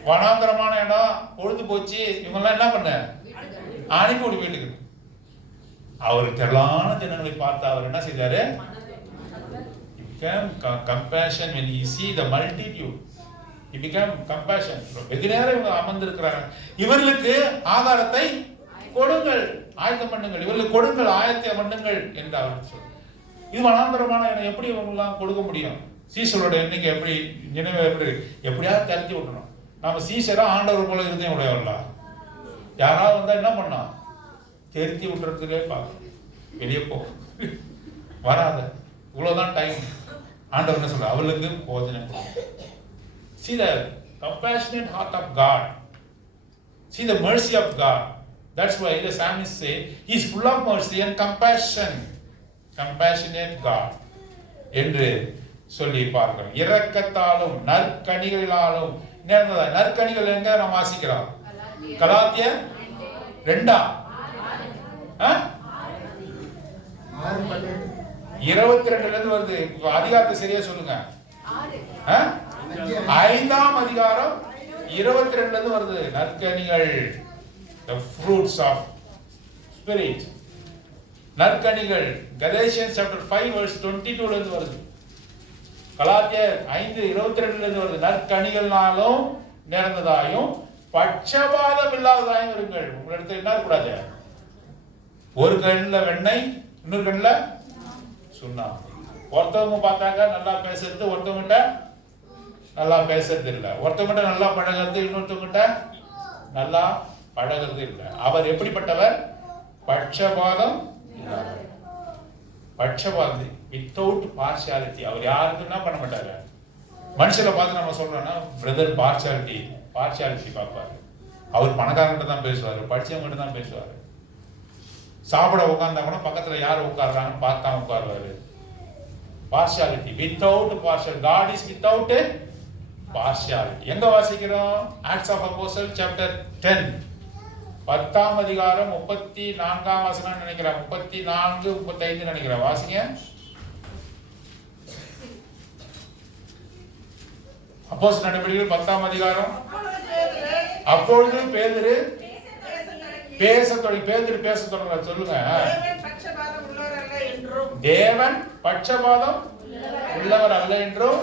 வனாந்தரமான இடம், பொழுது போச்சு, இவங்கெல்லாம் என்ன பண்ண அனுப்பி விட்டு வீட்டுக்கு. அவர் திரளான ஜனங்களை பார்த்து அவர் என்ன செய்தாரு? compassion. When he see the multitude, he became compassion. வெகு நேரம் இவங்க அமர்ந்திருக்கிறாங்க. இவர்களுக்கு ஆகாரத்தை கொடுங்கள், ஆயத்தம் பண்ணுங்கள். இவர்களுக்கு கொடுங்கள், ஆயத்தம் பண்ணுங்கள் என்று அவர் சொல்றார். இது வனாந்தரமான இடம், எப்படி இவங்கெல்லாம் கொடுக்க முடியும்? சீசரோட எண்ணிக்கை எப்படி, நினைவு எப்படியாவது தரத்தி விட்டணும். நம்ம சீசரா ஆண்டவர் போல இருந்தே உடையவர்களா? யாராவது வந்தா என்ன பண்ணா? தெரித்தி விட்டுறதுக்கே பார்க்க, வெளியே போ, வராத, இவ்வளவுதான் டைம், ஆண்டவர் என்ன சொல்றார்? அவளுக்கு போஜனம் கொடு. See the compassionate heart of God. See the mercy of God. That's why the psalmist say he is full of mercy and compassion. Compassionate God என்று சொல்லி பார்க்கிறோம். இரக்கத்தாலும் நற்கனிகளாலும். நற்கனிகள் எங்க நாம் வாசிக்கிறோம்? கலாத்தியர் 2 22 இருந்து வருது. அதிகாரத்தை சரியா சொல்லுங்க. 5ஆம் அதிகாரம் 22 இருந்து வருது. நற்கனிகள், the fruits of spirit. நற்கனிகள் Galatians chapter 5 verse 22 இருந்து வருது. கலாத்தியர் 5:22 இருந்து வருது. நற்கனிகள்னாலும் நிறைந்ததாயும் பட்சபாதம் இல்லாததாயும் இருங்கள். உங்களிடத்தில் என்ன கூடாது? ஒரு கண்ணில் வெண்ணெய், இன்னொரு கண்ணில் சுண்ணாம்பு. ஒருத்தவங்க பார்த்தாங்க நல்லா பேசுறது, ஒருத்தவங்கிட்ட நல்லா பேசுறது இல்லை. ஒருத்தவங்கிட்ட நல்லா பழகிறது, இன்னொருத்தவங்கிட்ட நல்லா பழகிறது இல்லை. அவர் எப்படிப்பட்டவர்? பட்சபாதம் இல்லாதவர். பட்சபாதம் வித்தவுட் பார்ஷியாலிட்டி. அவர் யாருக்கு என்ன பண்ண மாட்டாரு. மனுஷனை பார்த்து நம்ம சொல்றோம்னா பிரதர் பார்ஷியாலிட்டி பார்ப்பாரு. அவர் பணக்காரங்கிட்ட தான் பேசுவாரு, படிச்சவங்கிட்ட தான் பேசுவாரு. சாப்பிட உட்கார்ந்தா கூட பக்கத்துல யார் உட்கார்றாங்கன்னு பார்த்தா உட்காருவாரு. Partiality, without partial. God is without partiality. எங்க வாசிக்கிறோம்? ஆக்ட்ஸ் ஆஃப் அப்போஸ்டல் சாப்டர் 10 10ஆம் அதிகாரம் 34ஆம் வசனம் நினைக்கிறேன். 34, 35 நினைக்கிறேன். வாசிங்க. அப்போஸ்தலர் நடவடிக்கைகள் 10ஆம் அதிகாரம். அப்பொழுது பேதுரு பேச தொடங்க. சொல்லுங்க. தேவன் பட்சபாதம் உள்ளவர் அல்ல என்றும்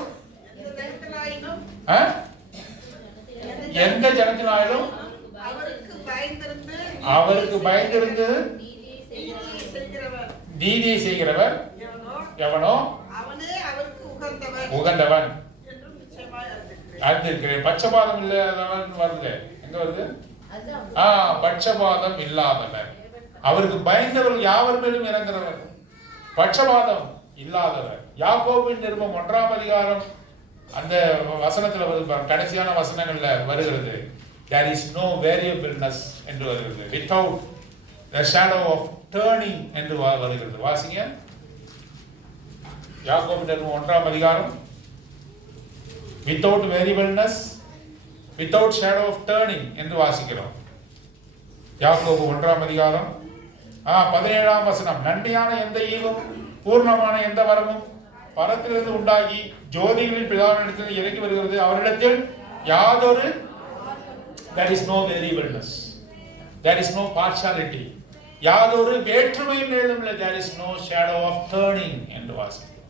எந்த ஜனத்தினாலும் அவருக்கு பயந்திருந்து நீதியை செய்கிறவர் எவனோ உகந்தவன் அறிந்திருக்கிறேன். பட்சபாதம் இல்லாதவன் வருது. எங்க வருது? பட்சபாதம் இல்லாதவர், அவருக்கு பயந்தவர்கள் யாவர் மேலும் இறங்குறவர். பட்சபாதம் இல்லாதவர். யாக்கோபின் நிருபம் 1ஆம் அதிகாரம் அந்த வசனத்துல வருது, கடைசியான வசனங்கள்ல வருகிறது. There is no variableness என்று வருகிறது. Without the shadow of turning என்று வருகிறது. வாசிங்க. யாக்கோபின் நிருபம் 1ஆம் அதிகாரம். Without variableness, without shadow of turning என்று வாசிக்கிறோம். யாக்கோபு 1ஆம் அதிகாரம் 17ஆம் வசனம். நன்மையான எந்த ஈவும் பூர்ணமான எந்த வரமும் பரத்திலிருந்து உண்டாகி ஜோதிகளின் பிதாவினிடத்தில் இறங்கி வருகிறது. அவரிடத்தில் யாதொரு there is no variableness, there is no partiality, யாதொரு வேற்றுமையும் நிழலும் இல்லை. there is no shadow of turning என்று வாசிக்கிறோம்.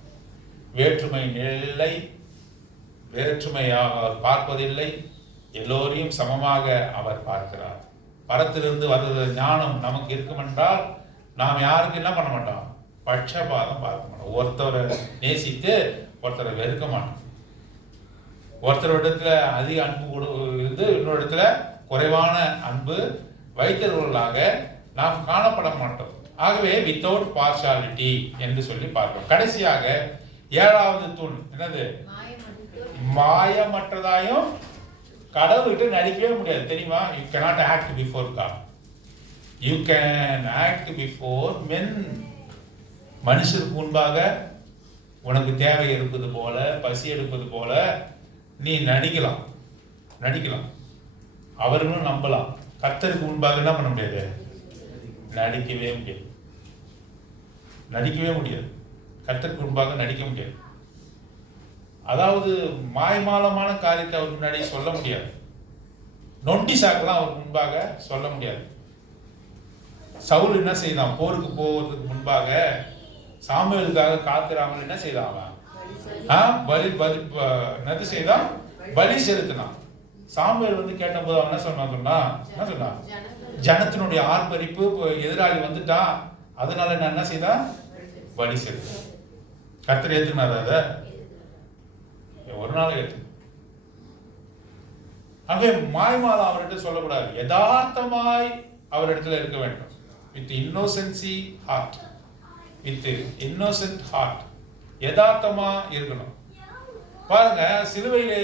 வேற்றுமை நிழலை வேற்றுமையாக அவர் பார்ப்பதில்லை. எல்லோரையும் சமமாக அவர் பார்க்கிறார். பரத்திலிருந்து வருகிற ஞானம் நமக்கு இருக்கும் என்றால் நாம் யாருக்கு என்ன பண்ண மாட்டோம்? பட்சபாதம் பார்க்க மாட்டோம். ஒருத்தரை நேசித்து ஒருத்தரை வெறுக்க மாட்டோம். ஒருத்தர் இடத்துல அதிக அன்பு இருந்து இன்னொரு இடத்துல குறைவான அன்பு வைத்தவர்களாக நாம் காணப்பட மாட்டோம். ஆகவே வித்தவுட் பார்ஷாலிட்டி என்று சொல்லி பார்க்கிறோம். கடைசியாக 7வது தூண் என்னது? மாயமற்றதாயும் கடவுள்கிட்ட நடிக்கவே முடியாது. தெரியுமா? You cannot act before God. You can act before men. மனுஷருக்கு முன்பாக உனக்கு தேவை இருப்பது போல, பசி எடுப்பது போல நீ நடிக்கலாம். அவர்களும் நம்பலாம். கர்த்தருக்கு முன்பாக என்ன பண்ண முடியாது? நடிக்கவே முடியாது. கர்த்தருக்கு முன்பாக நடிக்க முடியாது. அதாவது மாய்மாலமான காரியத்தை அவர் முன்னாடி சொல்ல முடியாது. நொண்டி சாக்கெல்லாம் அவர் முன்பாக சொல்ல முடியாது. சவுல் என்ன செய்தான்? போருக்கு போவதற்கு முன்பாக சாமுவேலுக்காக காத்திராமல் என்ன செய்தான்? பலி செலுத்தினான். சாமுவேல் வந்து கேட்டபோது அவன் என்ன சொன்னான்? ஜனத்தினுடைய ஆர்ப்பரிப்பு, எதிராளி வந்துட்டான், அதனால நான் என்ன செய்தான்? பலி செலுத்தினான். கர்த்தர் ஏத்துக்கினார். அத ஒரு நாள் ஏற்று. ஆகவே மாய்மால அவர்கிட்ட சொல்லக்கூடாது. யதார்த்தமாய் அவரிடத்துல இருக்க வேண்டும். With innocency heart, with innocent heart யதார்த்தமா இருக்கணும். பாருங்க, சிலுவையில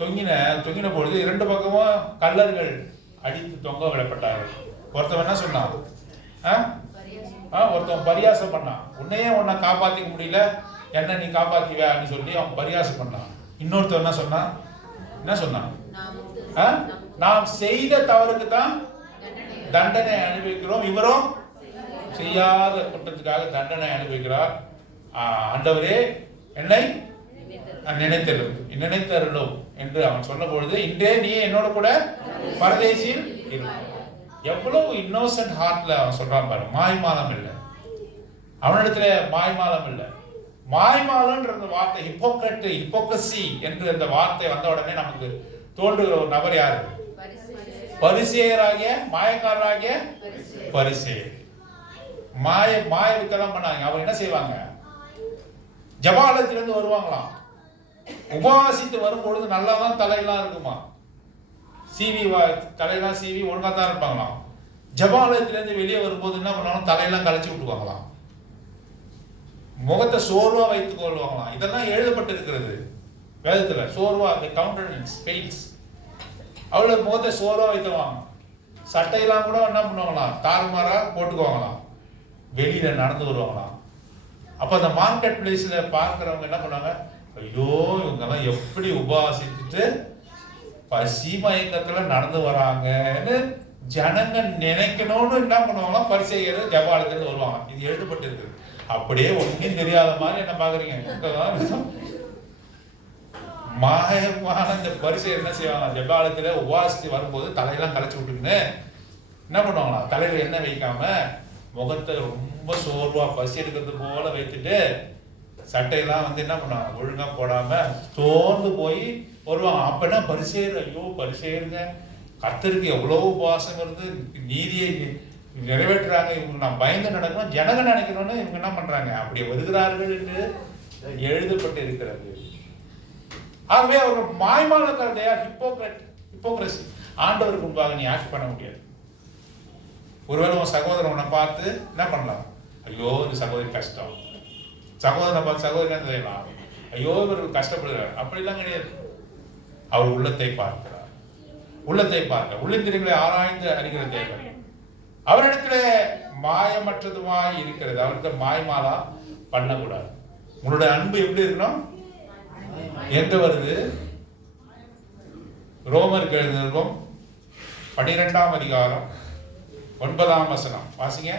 தொங்கின பொழுது 2 பக்கமும் கல்லர்கள் அடித்து தொங்க விடப்பட்டார்கள். ஒருத்தவன் என்ன சொன்னான்? ஒருத்தவன் பரியாசம் பண்ணான். உன்னை காப்பாத்திக்க முடியல, என்ன நீ காப்பாத்திவியா அப்படின்னு சொல்லி அவன் பரியாசம் பண்ணான். இன்னொருத்தவன் என்ன சொன்னான்? நாம் செய்த தவறுக்கு தான் தண்டனை அனுபவிக்கிறோம், இவரும் செய்யாத குற்றத்துக்காக தண்டனை அனுபவிக்கிறார். ஆண்டவரே என்னை நினைத்தருளும் என்று அவன் சொன்ன பொழுது, இன்றே நீ என்னோட கூட பரதேசியில் இருக்கும். எவ்வளவு இன்னோசன்ட் ஹார்ட்ல அவன் சொல்றான் பாரு. மாய்மாலம் இல்லை அவனிடத்துல, மாய்மாலம் இல்லை. மாய்மாலன்ற வார்த்தை, ஹிப்போக்ரசி என்று அந்த வார்த்தை வந்த உடனே நமக்கு தோன்றுகிற ஒரு நபர் யாரு? பரிசேயராகிய, மாயக்காரராகிய பரிசேயர். மாய வித்தெல்லாம் பண்ணாங்க. அவங்க என்ன செய்வாங்க? ஜபாலயத்திலிருந்து வருவாங்களாம். உபவாசித்து வரும்பொழுது நல்லாதான் தலையெல்லாம் இருக்குமா, தலையெல்லாம் சீவி ஒழுங்கா தான் இருப்பாங்களாம். ஜபாலயத்திலிருந்து வெளியே வரும்போது என்ன பண்ணுவாங்க? தலையெல்லாம் கலைச்சி விட்டுவாங்களாம், முகத்தை சோர்வா வைத்துக் கொள்வாங்களாம். இதெல்லாம் எழுதப்பட்டிருக்கிறது வேதத்துல. சோர்வா, அந்த கவுண்டனன்ஸ் ஃபெயில்ஸ். அவ்வளவு முகத்தை சோர்வா வைத்துவாங்க. சட்டையெல்லாம் கூட என்ன பண்ணுவாங்களாம்? தாறுமாறா போட்டுக்குவாங்களாம். வெளியில நடந்து வருவாங்களாம். அப்ப அந்த மார்க்கெட் பிளேஸ்ல பார்க்கிறவங்க என்ன பண்ணாங்க? ஐயோ, இவங்கெல்லாம் எப்படி உபவாசித்துட்டு பசி மயக்கத்துல நடந்து வராங்கன்னு ஜனங்க நினைக்கணும்னு என்ன பண்ணுவாங்க? பரிசேயர் ஜபாலயத்துல வருவாங்க. இது எழுதப்பட்டு இருக்கு. அப்படியே ஒன்றும் தெரியாத மாதிரி என்ன பாக்குறீங்க? மாயமான இந்த பரிசேயர் என்ன செய்வாங்க? ஜபாலயத்துல உபவாசித்து வரும்போது தலையெல்லாம் கலைச்சு விட்டுன்னு என்ன பண்ணுவாங்களா? தலையில எண்ணெய் வைக்காம முகத்தை ரொம்ப சோர்வா பசி எடுக்கிறது போல வைத்துட்டு சட்டையெல்லாம் என்ன பண்ணுவாங்க? ஒழுங்கா போடாம சோர்ந்து போய் வருவாங்க. அப்ப என்ன பரிசேயர், ஐயோ பரிசேயருங்க, கர்த்தருக்கு எவ்வளவு உபவாசம் இருந்து நீதியை நிறைவேற்றுறாங்க, இவங்க நான் பயந்து நடக்கணும், ஜனங்க நினைக்கணும்னு இவங்க என்ன பண்றாங்க? அப்படி வருகிறார்கள் என்று எழுதப்பட்டு இருக்கிறது. ஆகவே அவர்கள் மாய்மாலக்காரர், ஹிப்போக்ரசி. ஆண்டவருக்கு முன்பாக நீ ஆக்ட் பண்ண முடியாது. ஒருவேளை உன் சகோதரன் உன்னை பார்த்து என்ன பண்ணலாம்? ஐயோ இந்த சகோதரி கஷ்டம். சகோதரனை பார்த்து சகோதரி என்ன செய்யலாம்? ஐயோ இவர்கள் கஷ்டப்படுகிறார். அப்படிலாம் கிடையாது. அவர் உள்ளத்தை பார்க்கிறார். உள்ளத்திலே ஆராய்ந்து அறிகிற தேவன். அவரிடத்துல மாயமற்றதுமாய் இருக்கிறது. அவர்கிட்ட மாய்மாலா பண்ணக்கூடாது. உங்களுடைய அன்பு எப்படி இருக்கணும்? எங்க வருது? ரோமருக்கு எழுதியிருக்கும் 12ஆம் அதிகாரம் 9ஆம் வசனம் வாசிங்க.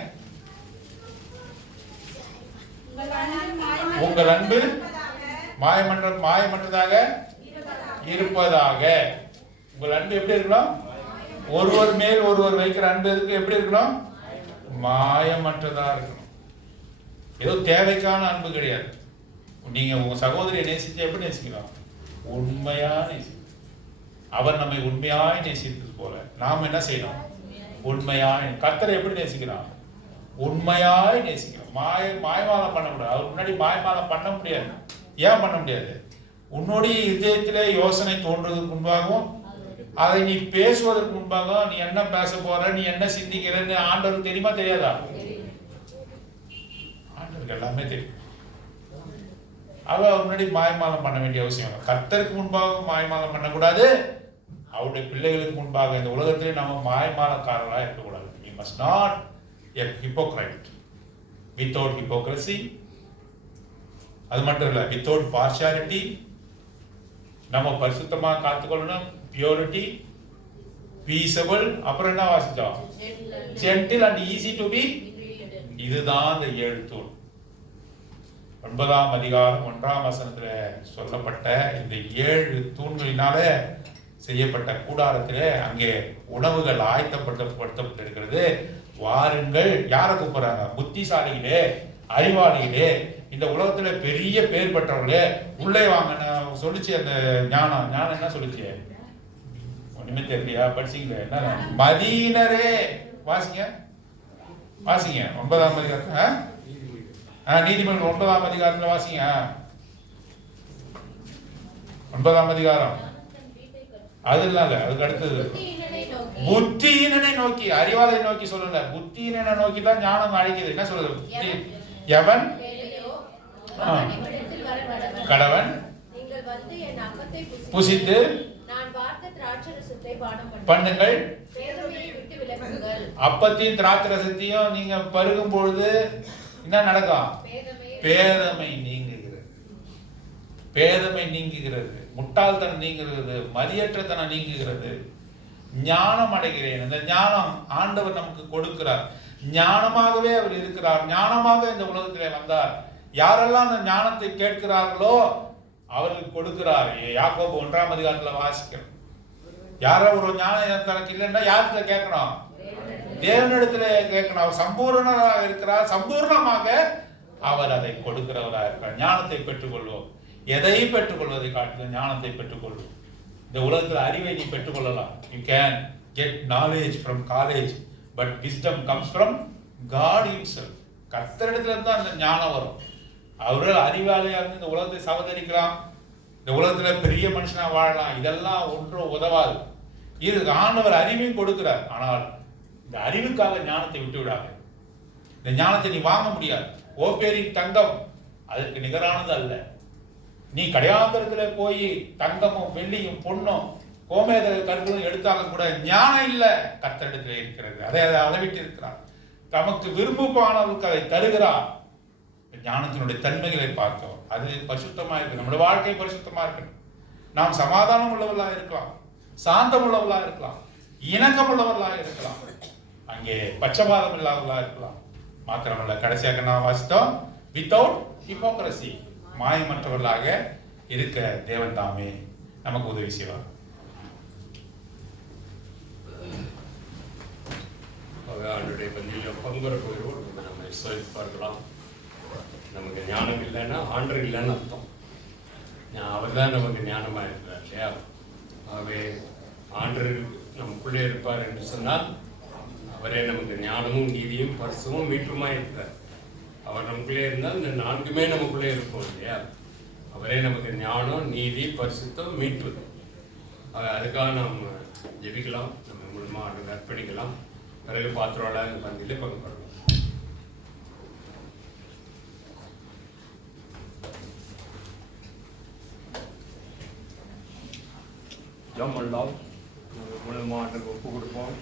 உங்கள் அன்பு மாயமற்றதாக இருப்பதாக. உங்கள் அன்பு எப்படி இருக்கணும்? ஒருவர் மேல் ஒருவர் வைக்கிற அன்பு எப்படி இருக்கணும்? மாயமற்றதா இருக்கணும். ஏதோ தேவைக்கான அன்பு கிடையாது. நீங்க உங்க சகோதரியை நேசிச்சு எப்படி நேசிக்கலாம்? உண்மையா நேசிக்கணும். அவர் நம்மை உண்மையாய் நேசித்தது போல நாம் என்ன செய்யணும்? உண்மையாய். கர்த்தரை எப்படி நேசிக்கிறான்? உண்மையாய் நேசிக்கிறோம். மாயமாலம் பண்ணக்கூடாது. அவர் முன்னாடி மாயமாலம் பண்ண முடியாது. ஏன் பண்ண முடியாது? உன்னுடைய இதயத்திலே யோசனை தோன்றதுக்கு முன்பாகவும் அதை நீ பேசுவதற்கு முன்பாக நீ என்ன பேச போற, நீ என்ன சிந்திக்கிறன்னு ஆண்டவருக்கு தெரியுமா தெரியாதா? ஆண்டவருக்கு எல்லாமே தெரியும். அவர் முன்னாடி மாயமாலம் பண்ண வேண்டிய அவசியம். கர்த்தருக்கு முன்பாக மாயமாலம் பண்ணக்கூடாது. அவருடைய பிள்ளைகளுக்கு முன்பாக இந்த உலகத்திலே நம்ம மாயமாலக்காரராக இருக்கக்கூடாது. We must not a hypocrite. Without hypocrisy. அது மட்டும் இல்லை, without partiality. நம்ம பரிசுத்தமா காத்துக்கொள்ளணும். Purity, peaceable. அப்புறம் என்ன வாசிச்சோம்? Gentle and easy to be. இதுதான் இந்த 7 தூண். 9ஆம் அதிகாரம் 1ஆம் வசனத்துல சொல்லப்பட்ட இந்த 7 தூண்களினால செய்யப்பட்ட கூடாரத்திலே அங்கே உணவுகள் ஆயத்தப்படுத்தப்பட்டிருக்கிறது. வாருங்கள். யாரை கூப்பிடுறாங்க? புத்திசாலிகளே, அறிவாளிகளே, இந்த உலகத்துல பெரிய பேர் பெற்றவர்களே உள்ளே வாங்க சொல்லிச்சு. அந்த ஞானம் என்ன சொல்லிச்சு? ஒண்ணுமே தெரியலையா? படிச்சீங்களே? என்ன? மதீனரே. வாசிங்க 9ஆம் அதிகாரம். நீதிமன்றம் 9ஆம் அதிகாரத்துல வாசிங்க. 9ஆம் அதிகாரம். அது இல்ல, அதுக்கு அடுத்தது புத்தியினனை நோக்கி, அறிவாளை நோக்கி சொல்லல, புத்தியினனை நோக்கி தான் ஞானம் அழைக்குது. என்ன சொல்றது? எவன் கடவன் புசித்து பண்ணுங்கள். அப்பத்தையும் திராட்சரசத்தையும் நீங்க பருகும் பொழுது என்ன நடக்கும்? பேதமை நீங்குகிறது. பேதமை நீங்குகிறது, முட்டாள்தனம் நீங்குகிறது, மதியற்றத்தனம் நீங்குகிறது, ஞானம் அடைகிறேன். இந்த ஞானம் ஆண்டவர் நமக்கு கொடுக்கிறார். ஞானமாகவே அவர் இருக்கிறார். ஞானமாக இந்த உலகத்திலே வந்தார். யாரெல்லாம் அந்த ஞானத்தை கேட்கிறார்களோ அவர்களுக்கு கொடுக்கிறார். யாக்கோபு 1ஆம் அதிகாரத்துல வாசிக்கிறோம். யாரோ ஒரு ஞானம் தனக்கு இல்லைன்னா யாருக்குள்ள கேட்கணும்? தேவனிடத்துல கேட்கணும். அவர் சம்பூர்ணராக இருக்கிறார். சம்பூர்ணமாக அவர் அதை கொடுக்கிறவராக இருக்கிறார். ஞானத்தை பெற்றுக்கொள்வோம். எதை பெற்றுக்கொள்வதை காட்டிலும் ஞானத்தை பெற்றுக்கொள்வோம். இந்த உலகத்தில் அறிவை நீ பெற்றுக்கொள்ளலாம். You can get knowledge from college, but wisdom comes from God himself. கர்த்தரிடத்துல இருந்து அந்த ஞானம் வரும். அவர்கள் அறிவாளியா இருந்து இந்த உலகத்தை சவதரிக்கலாம். இந்த உலகத்துல பெரிய மனுஷனா வாழலாம். இதெல்லாம் ஒன்றும் உதவாது. இது ஆண்டவர் அறிவையும் கொடுக்கிறார். ஆனால் இந்த அறிவுக்காக ஞானத்தை விட்டு விடாது. இந்த ஞானத்தை நீ வாங்க முடியாது. ஓப்பேரின் தங்கம் அதற்கு நிகரானது அல்ல. நீ கடையாந்தரத்துல போய் தங்கமும் வெள்ளியும் பொண்ணும் கோமேத கற்களும் எடுத்தாலும் கூட ஞானம் இல்ல கர்த்தரிடத்துல இருக்கிறது. அதை அளவிட்டு இருக்கிறார். தமக்கு விரும்புமானவர்களுக்கு அதை தருகிறார். ஞானத்தினுடைய தன்மைகளை பார்த்தோம். அது பரிசுத்தமா இருக்கு. நம்முடைய வாழ்க்கை பரிசுத்தமா இருக்கணும். நாம் சமாதானம் உள்ளவர்களாக இருக்கலாம், சாந்தம் உள்ளவர்களாக இருக்கலாம், இணக்கம் உள்ளவர்களாக இருக்கலாம், அங்கே பட்சபாதம் இல்லாதவர்களாக இருக்கலாம். மாத்திரமல்ல, கடைசியாக நான் வாசித்தோம், வித்தவுட் ஹிப்போக்ரசி, மாயமற்றவர்களாக இருக்க தேவன் தாமே நமக்கு உதவி செய்வார். அவருடைய பந்தியில் பங்குற போகிறோம். நம்ம சோதித்து பார்க்கலாம். நமக்கு ஞானம் இல்லைன்னா ஆண்டர் இல்லைன்னு அர்த்தம். அவர் தான் நமக்கு ஞானமாக இருக்கிறார் இல்லையா? ஆகவே ஆண்டர் நமக்குள்ளே இருப்பார் என்று சொன்னால் அவரே நமக்கு ஞானமும் நீதியும் பரிசுமும் மீட்புமாக இருக்கிறார். அவர் நமக்குள்ளே இருந்தால் இந்த 4மே நமக்குள்ளே இருக்கும் இல்லையா? அவரே நமக்கு ஞானம், நீதி, பரிசுத்தம், மீட்பு. அதுக்காக நாம் ஜெபிக்கலாம். நம்ம மூலமாக அர்ப்பணிக்கலாம். பிறகு பாத்திரோட பந்தியிலே பங்கு பெறலாம். ஜெபம் பண்ணலாம். மூலமாக ஒப்பு கொடுப்போம்.